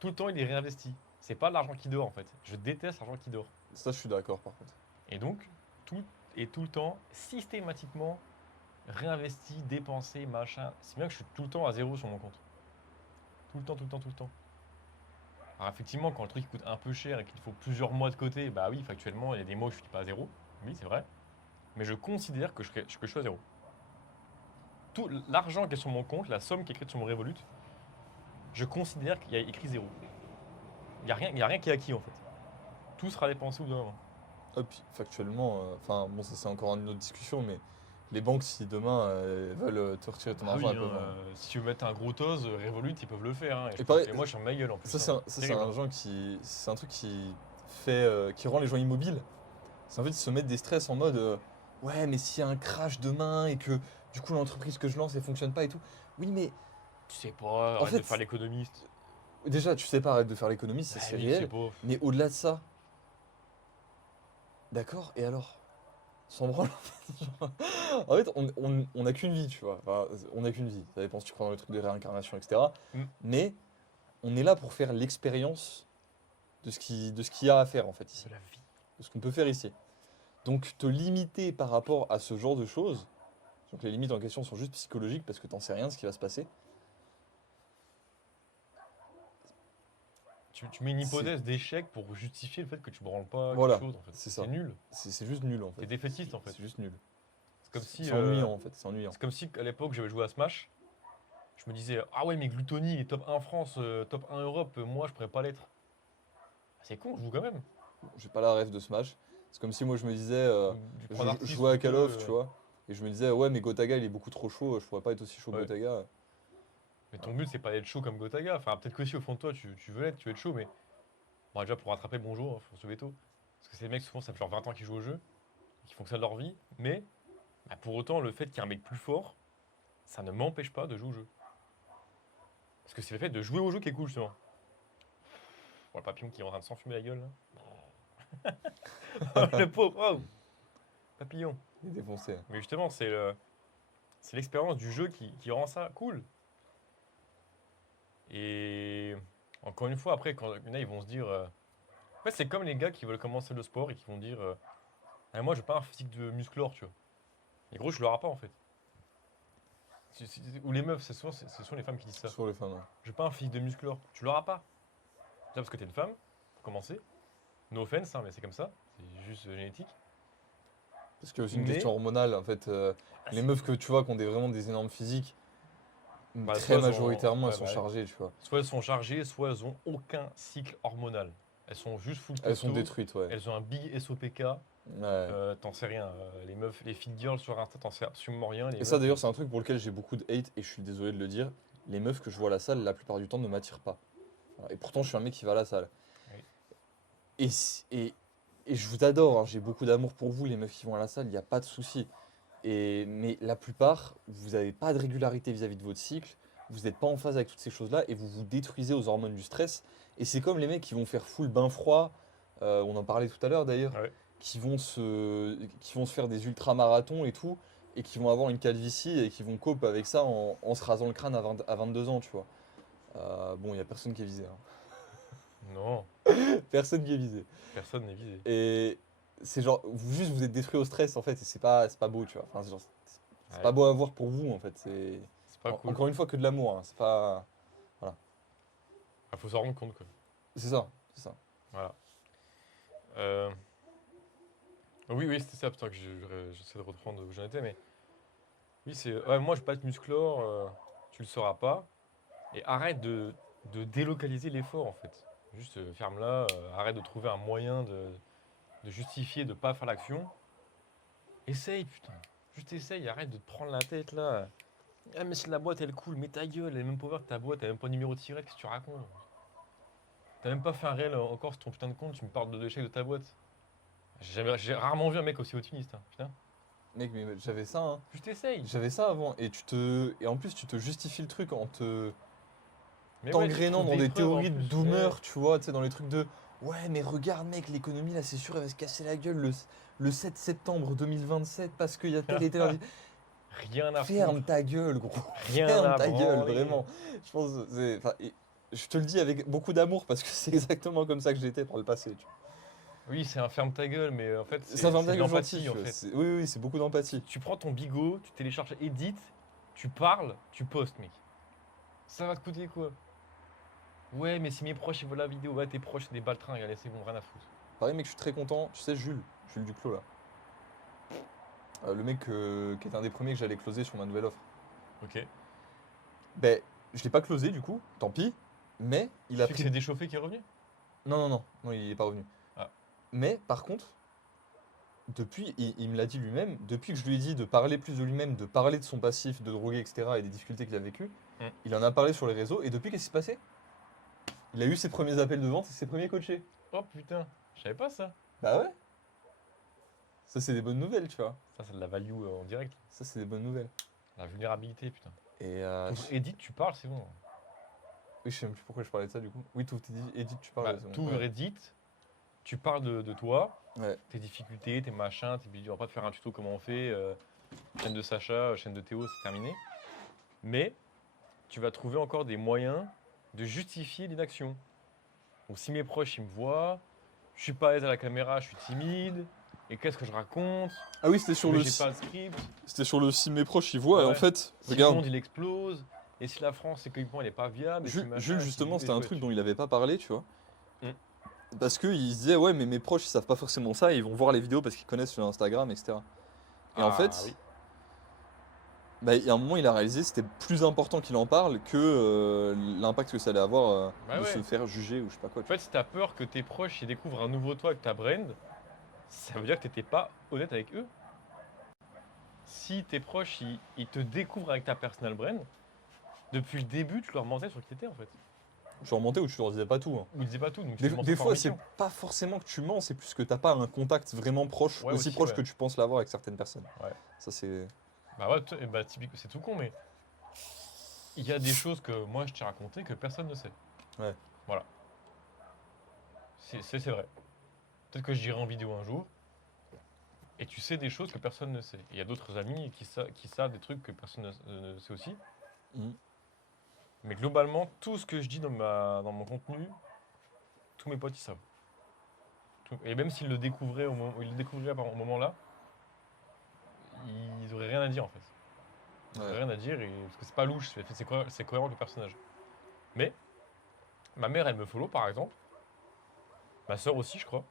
Tout le temps, il est réinvesti. C'est pas de l'argent qui dort en fait. Je déteste l'argent qui dort. Ça, je suis d'accord, par contre. Et donc, tout est tout le temps, systématiquement, réinvesti, dépensé, machin. C'est bien que je suis tout le temps à zéro sur mon compte. Tout le temps, tout le temps, tout le temps. Alors effectivement, quand le truc coûte un peu cher et qu'il faut plusieurs mois de côté, bah oui, factuellement, il y a des mois où je ne suis pas à zéro. Oui, c'est vrai. mais je considère que je suis à zéro. Tout l'argent qui est sur mon compte, la somme qui est écrite sur mon Revolut, je considère qu'il y a écrit zéro. Il y a rien qui est acquis en fait. Tout sera dépensé au bout d'un moment. Ah, puis factuellement, enfin bon, ça c'est encore une autre discussion, mais les banques, si demain veulent te retirer ton Ah oui, argent, elles peuvent, hein. si tu veux mettre un gros tose, Revolut, ils peuvent le faire. Hein, Et pareil, et moi, je suis en ma gueule en plus. ça Hein. c'est Terrible. un genre qui, c'est un truc qui fait, qui rend les gens immobiles. C'est en fait ils se mettent des stress en mode, ouais, mais s'il y a un crash demain et que du coup l'entreprise que je lance elle fonctionne pas et tout. Oui, mais Tu sais pas, en arrête de fait, faire l'économiste. déjà tu sais pas arrêter de faire l'économie, ça Bah c'est oui, tu sais réel. pas. Mais au-delà de ça, d'accord, et alors? S'en branle. En fait, on n'a qu'une vie, tu vois. Enfin, on n'a qu'une vie. Ça dépend si tu crois dans les trucs de réincarnation, etc. Mm. Mais on est là pour faire l'expérience de ce qu'il y a à faire, en fait, ici. De la vie. De ce qu'on peut faire ici. Donc, te limiter par rapport à ce genre de choses, donc les limites en question sont juste psychologiques parce que t'en sais rien de ce qui va se passer. Tu mets une C'est- hypothèse d'échec pour justifier le fait que tu branles pas Voilà, quelque chose en fait. c'est C'est ça. nul. C'est juste nul, en fait. T'es défaitiste en fait. C'est juste nul. C'est comme si, C'est ennuyant, en fait. C'est ennuyant. c'est comme si à l'époque j'avais joué à Smash. Je me disais, ah ouais, mais Gluttony il est top 1 France, top 1 Europe, moi je pourrais pas l'être. C'est con, je joue quand même. J'ai pas la rêve de Smash. C'est comme si moi je me disais, Tu prends un je artiste, jouais à tu Call peux, of, tu vois, et je me disais, ouais, mais Gotaga il est beaucoup trop chaud, je pourrais pas être aussi chaud que Ouais. Gotaga. Mais ton but c'est pas d'être chaud comme Gotaga. Enfin, peut-être que si au fond de toi tu veux l'être, tu veux être chaud, mais bon, déjà pour rattraper, bonjour, faut se veto. Parce que ces mecs, souvent, ça fait genre 20 ans qu'ils jouent au jeu, qu'ils font que ça de leur vie, mais bah, pour autant, le fait qu'il y ait un mec plus fort, ça ne m'empêche pas de jouer au jeu. Parce que c'est le fait de jouer au jeu qui est cool, justement. Bon, le papillon qui est en train de s'enfumer la gueule, là. Le pauvre, oh papillon. Il est défoncé. Mais justement, c'est l'expérience du jeu qui rend ça cool. Et encore une fois, après, quand il y en a, ils vont se dire. En fait, c'est comme les gars qui veulent commencer le sport et qui vont dire ah, moi, j'ai pas un physique de musclore, tu vois. Et gros, je l'aurai pas en fait. Ou les meufs, ce sont les femmes qui disent ça. Sur les fans, hein. J'ai pas un physique de musclore. Tu l'auras pas. Déjà parce que t'es une femme, pour commencer. No offense, hein, mais c'est comme ça. C'est juste génétique. Parce que c'est une Mais- question hormonale, en fait. Ah, Les c'est- meufs que tu vois qui ont vraiment des énormes physiques, Bah, très soit elles ont- majoritairement, ouais, elles sont bah, chargées, tu vois. Soit elles sont chargées, soit elles ont aucun cycle hormonal. Elles sont juste full Elles sont costaud, détruites, ouais. Elles ont un big SOPK. Ouais. T'en sais rien. Les meufs, les fit girls sur Insta, t'en sais absolument rien. Les Et ça meufs, d'ailleurs, c'est un truc pour lequel j'ai beaucoup de hate, et je suis désolé de le dire. Les meufs que je vois à la salle, la plupart du temps, ne m'attirent pas. Voilà. Et pourtant, je suis un mec qui va à la salle. Oui. Et je vous adore, hein, j'ai beaucoup d'amour pour vous, les meufs qui vont à la salle, il n'y a pas de souci. Mais la plupart, vous n'avez pas de régularité vis-à-vis de votre cycle, vous n'êtes pas en phase avec toutes ces choses-là, et vous vous détruisez aux hormones du stress. Et c'est comme les mecs qui vont faire full bain froid, on en parlait tout à l'heure d'ailleurs, Ouais. qui vont se faire des ultramarathons et tout, et qui vont avoir une calvitie et qui vont cope avec ça en se rasant le crâne à 22 ans, tu vois. Bon, il n'y a personne qui est visé, hein. Non, Personne qui est visé. personne n'est visé. Et c'est genre, juste vous êtes détruit au stress en fait, et c'est pas beau, tu vois. Enfin, c'est Ouais. pas beau à voir pour vous en fait. C'est pas cool. Encore une fois que de l'amour, hein. C'est pas. Il faut s'en rendre compte, quoi. C'est ça, c'est ça. Voilà. Euh, oui, c'était ça, putain, que j'essaie de reprendre où j'en étais, mais. Oui, c'est. Ouais, moi, je vais pas être musclore, tu le sauras pas. Et arrête de délocaliser l'effort, en fait. Juste ferme-la, arrête de trouver un moyen de justifier de pas faire l'action. Essaye, putain. Juste essaye, arrête de te prendre la tête, là. Ah, mais si la boîte, elle coule, mais ta gueule, elle est même pas ouverte, ta boîte, elle a même pas de numéro de tirette, qu'est-ce que tu racontes? T'as même pas fait un réel encore sur ton putain de compte, tu me parles de l'échec de ta boîte. J'ai rarement vu un mec aussi optimiste, hein, putain. Mec, mais j'avais ça, hein. Juste essaye. J'avais ça avant, et en plus tu te justifies le truc en te Mais ouais, tu t'engrainant trouves dans des preuves en théories de plus, doomer, ouais. tu vois, tu sais, dans les trucs de ouais, mais regarde, mec, l'économie là, c'est sûr, elle va se casser la gueule le 7 septembre 2027 parce qu'il y a tel et tel. Rien à Ferme foutre. ta gueule, gros. Rien Ferme à ta gueule, branler. vraiment. Je pense, je te le dis avec beaucoup d'amour parce que c'est exactement comme ça que j'étais par le passé. Tu vois. Oui, c'est un ferme ta gueule, mais en fait, c'est Ça ferme c'est ta de gueule l'empathie, gentil, en tu vois. fait. Oui, oui, c'est beaucoup d'empathie. Tu prends ton bigot, tu télécharges Edit, tu parles, tu postes, mec. Ça va te coûter quoi? Ouais, mais si mes proches ils voient la vidéo, ouais, tes proches c'est des baltringues, allez, c'est bon, rien à foutre. Pareil, mec, je suis très content. Tu sais, Jules Duclos là. Le mec qui était un des premiers que j'allais closer sur ma nouvelle offre. Ok. Ben, je l'ai pas closé du coup, tant pis. Mais il a Tu sais que pris. c'est déchauffé qui est revenu? Non, il est pas revenu. Ah. Mais par contre, depuis, il me l'a dit lui-même, depuis que je lui ai dit de parler plus de lui-même, de parler de son passif, de droguer, etc. et des difficultés qu'il a vécues, Mm. il en a parlé sur les réseaux. Et depuis, qu'est-ce qui s'est passé? Il a eu ses premiers appels de vente et ses premiers coachés. Oh putain, je savais pas ça. Bah ouais. Ça, c'est des bonnes nouvelles, tu vois. Ça, c'est de la value en direct. Ça, c'est des bonnes nouvelles. La vulnérabilité, putain. Et Edith, tu parles, c'est bon. oui, je sais même plus pourquoi je parlais de ça du coup. Oui, tout Edith, tu parles. Bah, c'est bon. t'ouvres Ouais. Reddit, tu parles de toi, Ouais. tes difficultés, tes machins, tes on va pas te faire un tuto comment on fait, chaîne de Sacha, chaîne de Théo, c'est terminé. Mais tu vas trouver encore des moyens de justifier l'inaction. Donc si mes proches ils me voient, je suis pas à l'aise à la caméra, je suis timide, et qu'est-ce que je raconte? Ah oui, c'était sur Mais le j'ai si- pas de script. c'était sur le si mes proches y voient. Et en Ouais. fait, Si le regarde, monde il explose, et si la France économiquement elle est pas viable, et si machin, Jules et si justement, bidule, c'était un et truc chouette. dont il avait pas parlé, tu vois. Mm. Parce qu'il se disait, ouais, mais mes proches ils savent pas forcément ça, ils vont voir les vidéos parce qu'ils connaissent sur Instagram, etc. Et en Ah, fait, oui. bah, il y a un moment, il a réalisé que c'était plus important qu'il en parle que l'impact que ça allait avoir Bah de ouais. se faire juger ou je sais pas quoi. En fait, si t'as peur que tes proches ils découvrent un nouveau toi avec ta brand, ça veut dire que t'étais pas honnête avec eux. Si tes proches ils te découvrent avec ta personal brand, depuis le début tu leur mentais sur qui t'étais en fait. Tu remontais ou tu leur disais pas tout. Hein. Ou ils disaient pas tout, donc tu Des, fais des mentir par fois, c'est omission. pas forcément que tu mens, c'est plus que t'as pas un contact vraiment proche, Ouais, aussi aussi, proche ouais. que tu penses l'avoir avec certaines personnes. Ouais. Ça, c'est. Bah ouais, bah typiquement, c'est tout con, mais il y a des choses que moi je t'ai racontées que personne ne sait. Ouais. Voilà. C'est vrai. Peut-être que je dirai en vidéo un jour. Et tu sais des choses que personne ne sait. Et il y a d'autres amis qui savent des trucs que personne ne sait aussi. Mhm. Mais globalement, tout ce que je dis dans mon contenu, tous mes potes ils savent. Et même s'ils le découvraient ils le découvriraient au moment-là, ils n'auraient rien à dire en fait. Ils n'auraient Ouais. rien à dire parce que c'est pas louche, c'est cohérent avec le personnage. Mais ma mère elle me follow par exemple. Ma soeur aussi, je crois.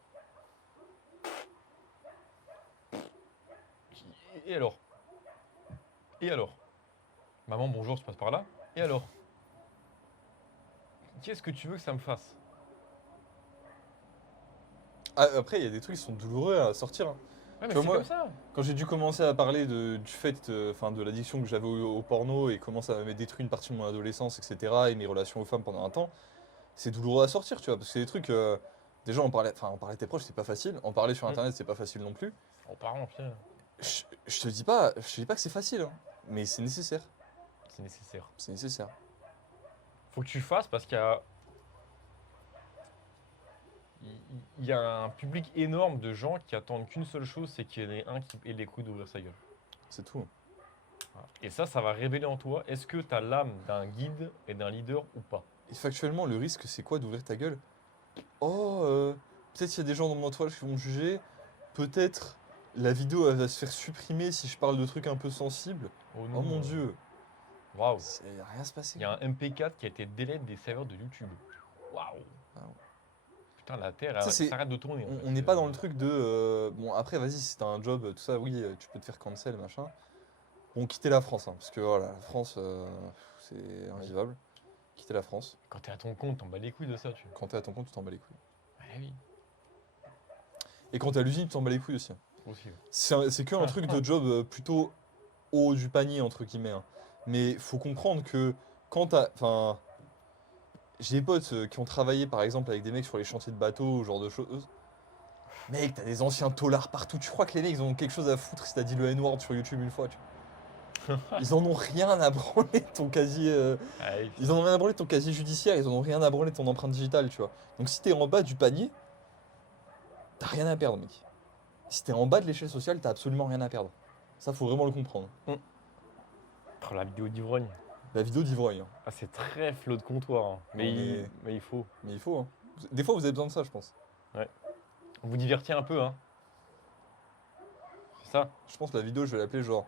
Et alors? Et alors? Maman, bonjour, tu passes par là? Et alors? Qu'est-ce que tu veux que ça me fasse? Ah, après, il y a des trucs qui sont douloureux à sortir. Hein. Ouais, Tu mais vois, c'est moi, comme ça. quand j'ai dû commencer à parler du fait, enfin, de l'addiction que j'avais au porno et comment ça m'avait détruit une partie de mon adolescence, etc., et mes relations aux femmes pendant un temps, c'est douloureux à sortir, tu vois, parce que c'est des trucs. Déjà, en parler à tes proches, c'est pas facile. En parler sur Mm. Internet, c'est pas facile non plus. En parlant, putain, Je te dis pas que c'est facile, hein, mais c'est nécessaire. c'est nécessaire. C'est nécessaire. Faut que tu fasses parce il y a un public énorme de gens qui attendent qu'une seule chose, c'est qu'il y en ait un qui ait les couilles d'ouvrir sa gueule. C'est tout. Voilà. Et ça va révéler en toi, est-ce que tu as l'âme d'un guide et d'un leader ou pas? Et factuellement, le risque, c'est quoi d'ouvrir ta gueule? Oh, peut-être qu'il y a des gens dans mon entourage qui vont me juger. Peut-être la vidéo elle va se faire supprimer si je parle de trucs un peu sensibles. Oh Oh mon dieu, Waouh. il va rien se passer. Il y a un MP4 qui a été délai des serveurs de YouTube. Waouh. Waouh. Putain, la Terre Ça, c'est- s'arrête de tourner. En fait. On n'est pas dans le truc de. Bon, après, vas-y, si t'as un job, tout ça, oui, tu peux te faire cancel, machin. Bon, quitter la France, hein, parce que voilà, la France, c'est invivable. Quitter la France. Quand t'es à ton compte, t'en bats les couilles de ça, tu. Quand t'es à ton compte, tu t'en bats les couilles. Ouais, oui. Et quand t'es à l'usine, tu t'en bats les couilles aussi. Aussi. Ouais. C'est que un truc de job plutôt haut du panier, entre guillemets. Hein. Mais faut comprendre que quand t'as. Enfin. J'ai des potes qui ont travaillé par exemple avec des mecs sur les chantiers de bateaux, ce genre de choses. Mec, t'as des anciens taulards partout. Tu crois que les mecs ils ont quelque chose à foutre si t'as dit le N-word sur YouTube une fois Ils en ont rien à branler de ton casier. Ah, oui. Ils en ont rien à branler de ton casier judiciaire, ils en ont rien à branler de ton empreinte digitale, tu vois. Donc si t'es en bas du panier, t'as rien à perdre, mec. Si t'es en bas de l'échelle sociale, t'as absolument rien à perdre. Ça, faut vraiment le comprendre. Oh, la vidéo d'ivrogne. La vidéo d'ivrogne. Hein. Ah, c'est très flot de comptoir. Hein. On est- Mais il faut. Mais il faut. Hein. Des fois, vous avez besoin de ça, je pense. Vous divertir un peu, hein. C'est ça. Je pense que la vidéo, je vais l'appeler genre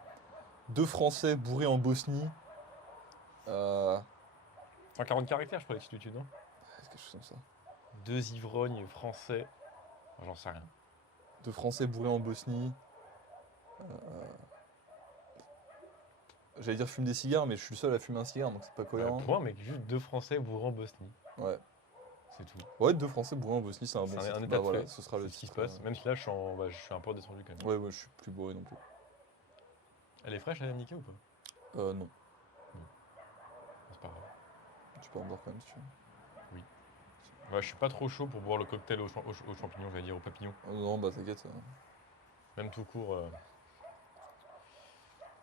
2 Français bourrés en Bosnie. 140 caractères, je crois, l'extitude, non? Quelque chose comme ça. 2 ivrognes français. J'en sais rien. 2 Français bourrés en Bosnie. J'allais dire fume des cigares, mais je suis le seul à fumer un cigare, donc c'est pas cohérent. Point, mais juste 2 Français bourrés en Bosnie. Ouais. C'est tout. Ouais, 2 Français bourrés en Bosnie, c'est un bon C'est titre. un Bah état de voilà, fait. ce sera le C'est ce qui se titre. passe. Même si là, je suis un peu descendu quand même. Ouais, ouais, je suis plus bourré non plus. Elle est fraîche, la Niké ou pas? Non, C'est pas grave. tu peux en boire quand même si tu veux. Ouais, je suis pas trop chaud pour boire le cocktail aux champignons, j'allais dire, aux papillons. Non, bah t'inquiète. Même tout court.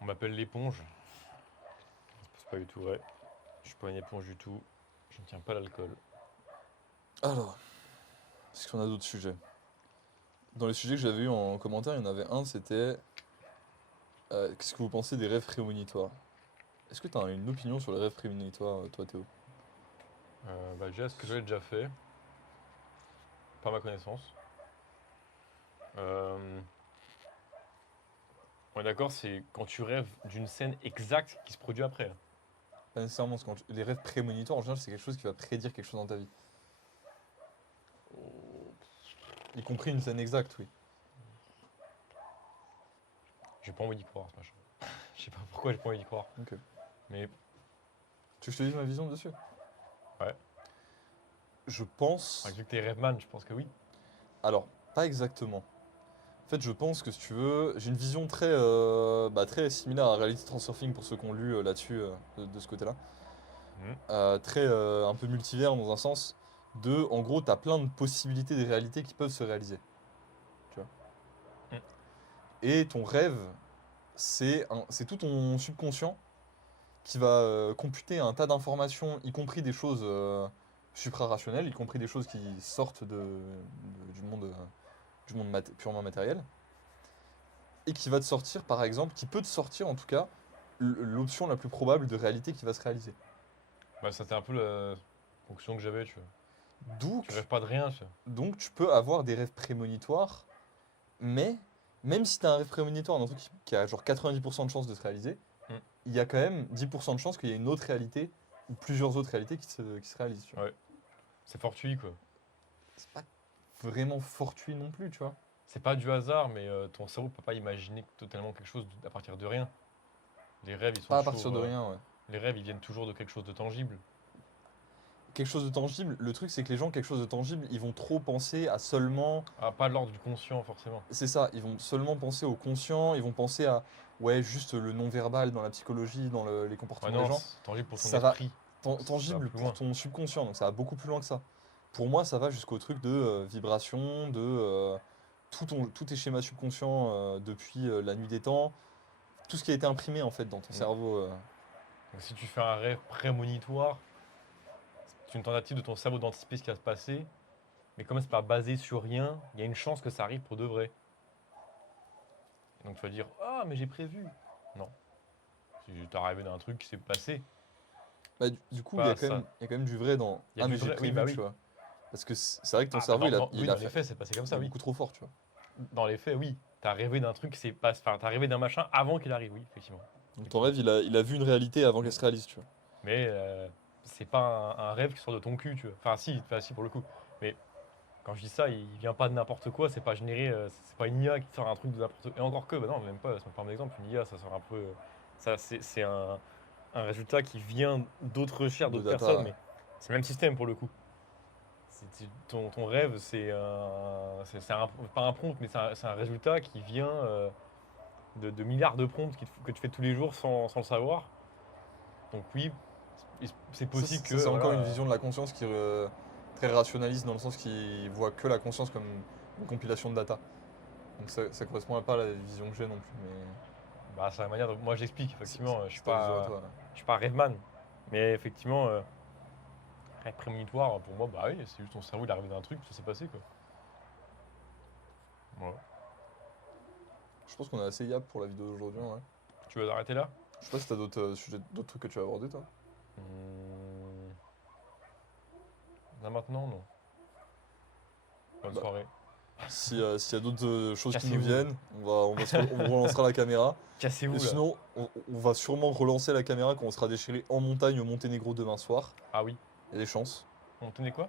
On m'appelle l'éponge. C'est pas du tout vrai. Je suis pas une éponge du tout. Je ne tiens pas l'alcool. Alors, est-ce qu'on a d'autres sujets? Dans les sujets que j'avais eu en commentaire, il y en avait un, c'était qu'est-ce que vous pensez des rêves prémonitoires? Est-ce que tu as une opinion sur les rêves prémonitoires, toi Théo? Déjà, ce que j'avais déjà fait, pas à ma connaissance. On est d'accord, c'est quand tu rêves d'une scène exacte qui se produit après. Là. Pas nécessairement, parce que les rêves prémonitoires, en général, c'est quelque chose qui va prédire quelque chose dans ta vie. Y compris une scène exacte, oui. J'ai pas envie d'y croire, ce machin. Je sais pas pourquoi j'ai pas envie d'y croire. Ok. Mais Tu veux que je te dise ma vision dessus? Ouais. Je pense... vu que t'es rêveman, je pense que oui. Alors, pas exactement. En fait, je pense que si tu veux, j'ai une vision très similaire à Reality Transurfing pour ceux qui ont lu là-dessus, de ce côté-là. Un peu multivers dans un sens. En gros, tu as plein de possibilités de réalités qui peuvent se réaliser. Tu vois. Mm. Et ton rêve, c'est tout ton subconscient qui va computer un tas d'informations, y compris des choses suprarationnelles, y compris des choses qui sortent du monde, purement matériel, et qui va te sortir, par exemple, qui peut te sortir en tout cas, l'option la plus probable de réalité qui va se réaliser. Bah, c'était un peu la conclusion que j'avais, tu vois. Donc, Tu rêves pas de rien, tu vois. donc tu peux avoir des rêves prémonitoires, mais même si tu as un rêve prémonitoire d'un truc qui a genre 90% de chances de se réaliser, Mm. il y a quand même 10% de chances qu'il y ait une autre réalité ou plusieurs autres réalités qui se réalisent. Tu vois. Ouais. C'est fortuit, quoi. C'est pas vraiment fortuit non plus, tu vois. C'est pas du hasard, mais ton cerveau peut pas imaginer totalement quelque chose à partir de rien. Les rêves, ils sont Pas à toujours, partir de rien, ouais. Les rêves, ils viennent toujours de quelque chose de tangible. Quelque chose de tangible, le truc c'est que les gens, quelque chose de tangible, ils vont trop penser à seulement. Ah, pas de l'ordre du conscient, forcément. C'est ça, ils vont seulement penser au conscient, ils vont penser à, ouais, juste le non-verbal dans la psychologie, dans les Ouais, comportements non, des gens. c'est tangible pour ton Ça va esprit. Ça va tangible plus pour loin. ton subconscient, donc ça va beaucoup plus loin que ça. Pour moi, ça va jusqu'au truc de vibration, de tous tes schémas subconscients depuis la nuit des temps, tout ce qui a été imprimé en fait dans ton Mm. cerveau. Donc, si tu fais un rêve prémonitoire, c'est une tentative de ton cerveau d'anticiper ce qui va se passer. Mais comme c'est pas basé sur rien, il y a une chance que ça arrive pour de vrai. Et donc tu vas dire ah, mais j'ai prévu. Non. Tu t'as rêvé d'un truc qui s'est passé. Bah, du coup, Pas ça. il y a quand même du vrai dans. Il y a Ah, du mais j'ai vrai, oui, prévu, bah oui. tu vois. Parce que c'est vrai que ton Ah, cerveau, il oui, a dans les faits, c'est passé comme il ça, est oui. beaucoup trop fort, tu vois. Dans les faits, oui. T'as rêvé d'un truc qui s'est passé. Enfin, t'as rêvé d'un machin avant qu'il arrive, oui, effectivement. Donc ton rêve, il a vu une réalité avant qu'elle se réalise, tu vois. Mais c'est pas un rêve qui sort de ton cul, tu vois. Enfin, si, pour le coup. Mais quand je dis ça, il vient pas de n'importe quoi, c'est pas généré, c'est pas une IA qui sort un truc de n'importe quoi. Et encore que, bah non, même pas, si on prend un exemple, une IA, ça sort un peu. Ça, c'est un résultat qui vient d'autres recherches, De d'autres data. personnes, mais c'est le même système pour le coup. Ton rêve, pas un prompt, mais c'est un résultat qui vient de milliards de prompts que tu fais tous les jours sans le savoir. Donc oui, c'est possible Ça, que. c'est encore Voilà, une vision de la conscience qui est très rationaliste dans le sens qu'il voit que la conscience comme une compilation de data. Donc ça correspond pas à la vision que j'ai non plus. Mais bah, c'est la manière dont moi j'explique, effectivement. Je suis c'est ta vision à pas. toi. Là. Je suis pas rêveman. Mais effectivement, rêve prémonitoire, pour moi, bah oui, c'est juste ton cerveau, il est arrivé d'un truc, ça s'est passé, quoi. Voilà. Je pense qu'on a assez yap pour la vidéo d'aujourd'hui. Ouais. Tu veux arrêter là? Je sais pas si t'as d'autres sujets, d'autres trucs que tu as abordés, toi. Là maintenant, non. Bonne Bah, soirée. S'il y a d'autres choses qui nous Cassez-vous. viennent, on relancera la caméra. Cassez-vous Et là. sinon, on va sûrement relancer la caméra quand on sera déchiré en montagne au Monténégro demain soir. Ah oui. Il y a des chances. On tenait quoi?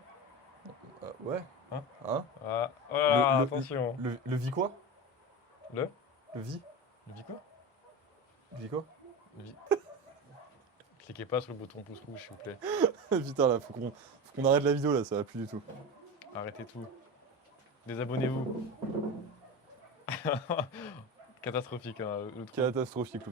Ouais. Hein Hein Ah, oh là là, le, attention. le vie quoi Le Le vie Dis quoi? Dis quoi? Cliquez pas sur le bouton pouce rouge, s'il vous plaît. Putain, là, faut qu'on arrête la vidéo, là, ça va plus du tout. Arrêtez tout. Désabonnez-vous. Catastrophique, hein, le truc. Catastrophique.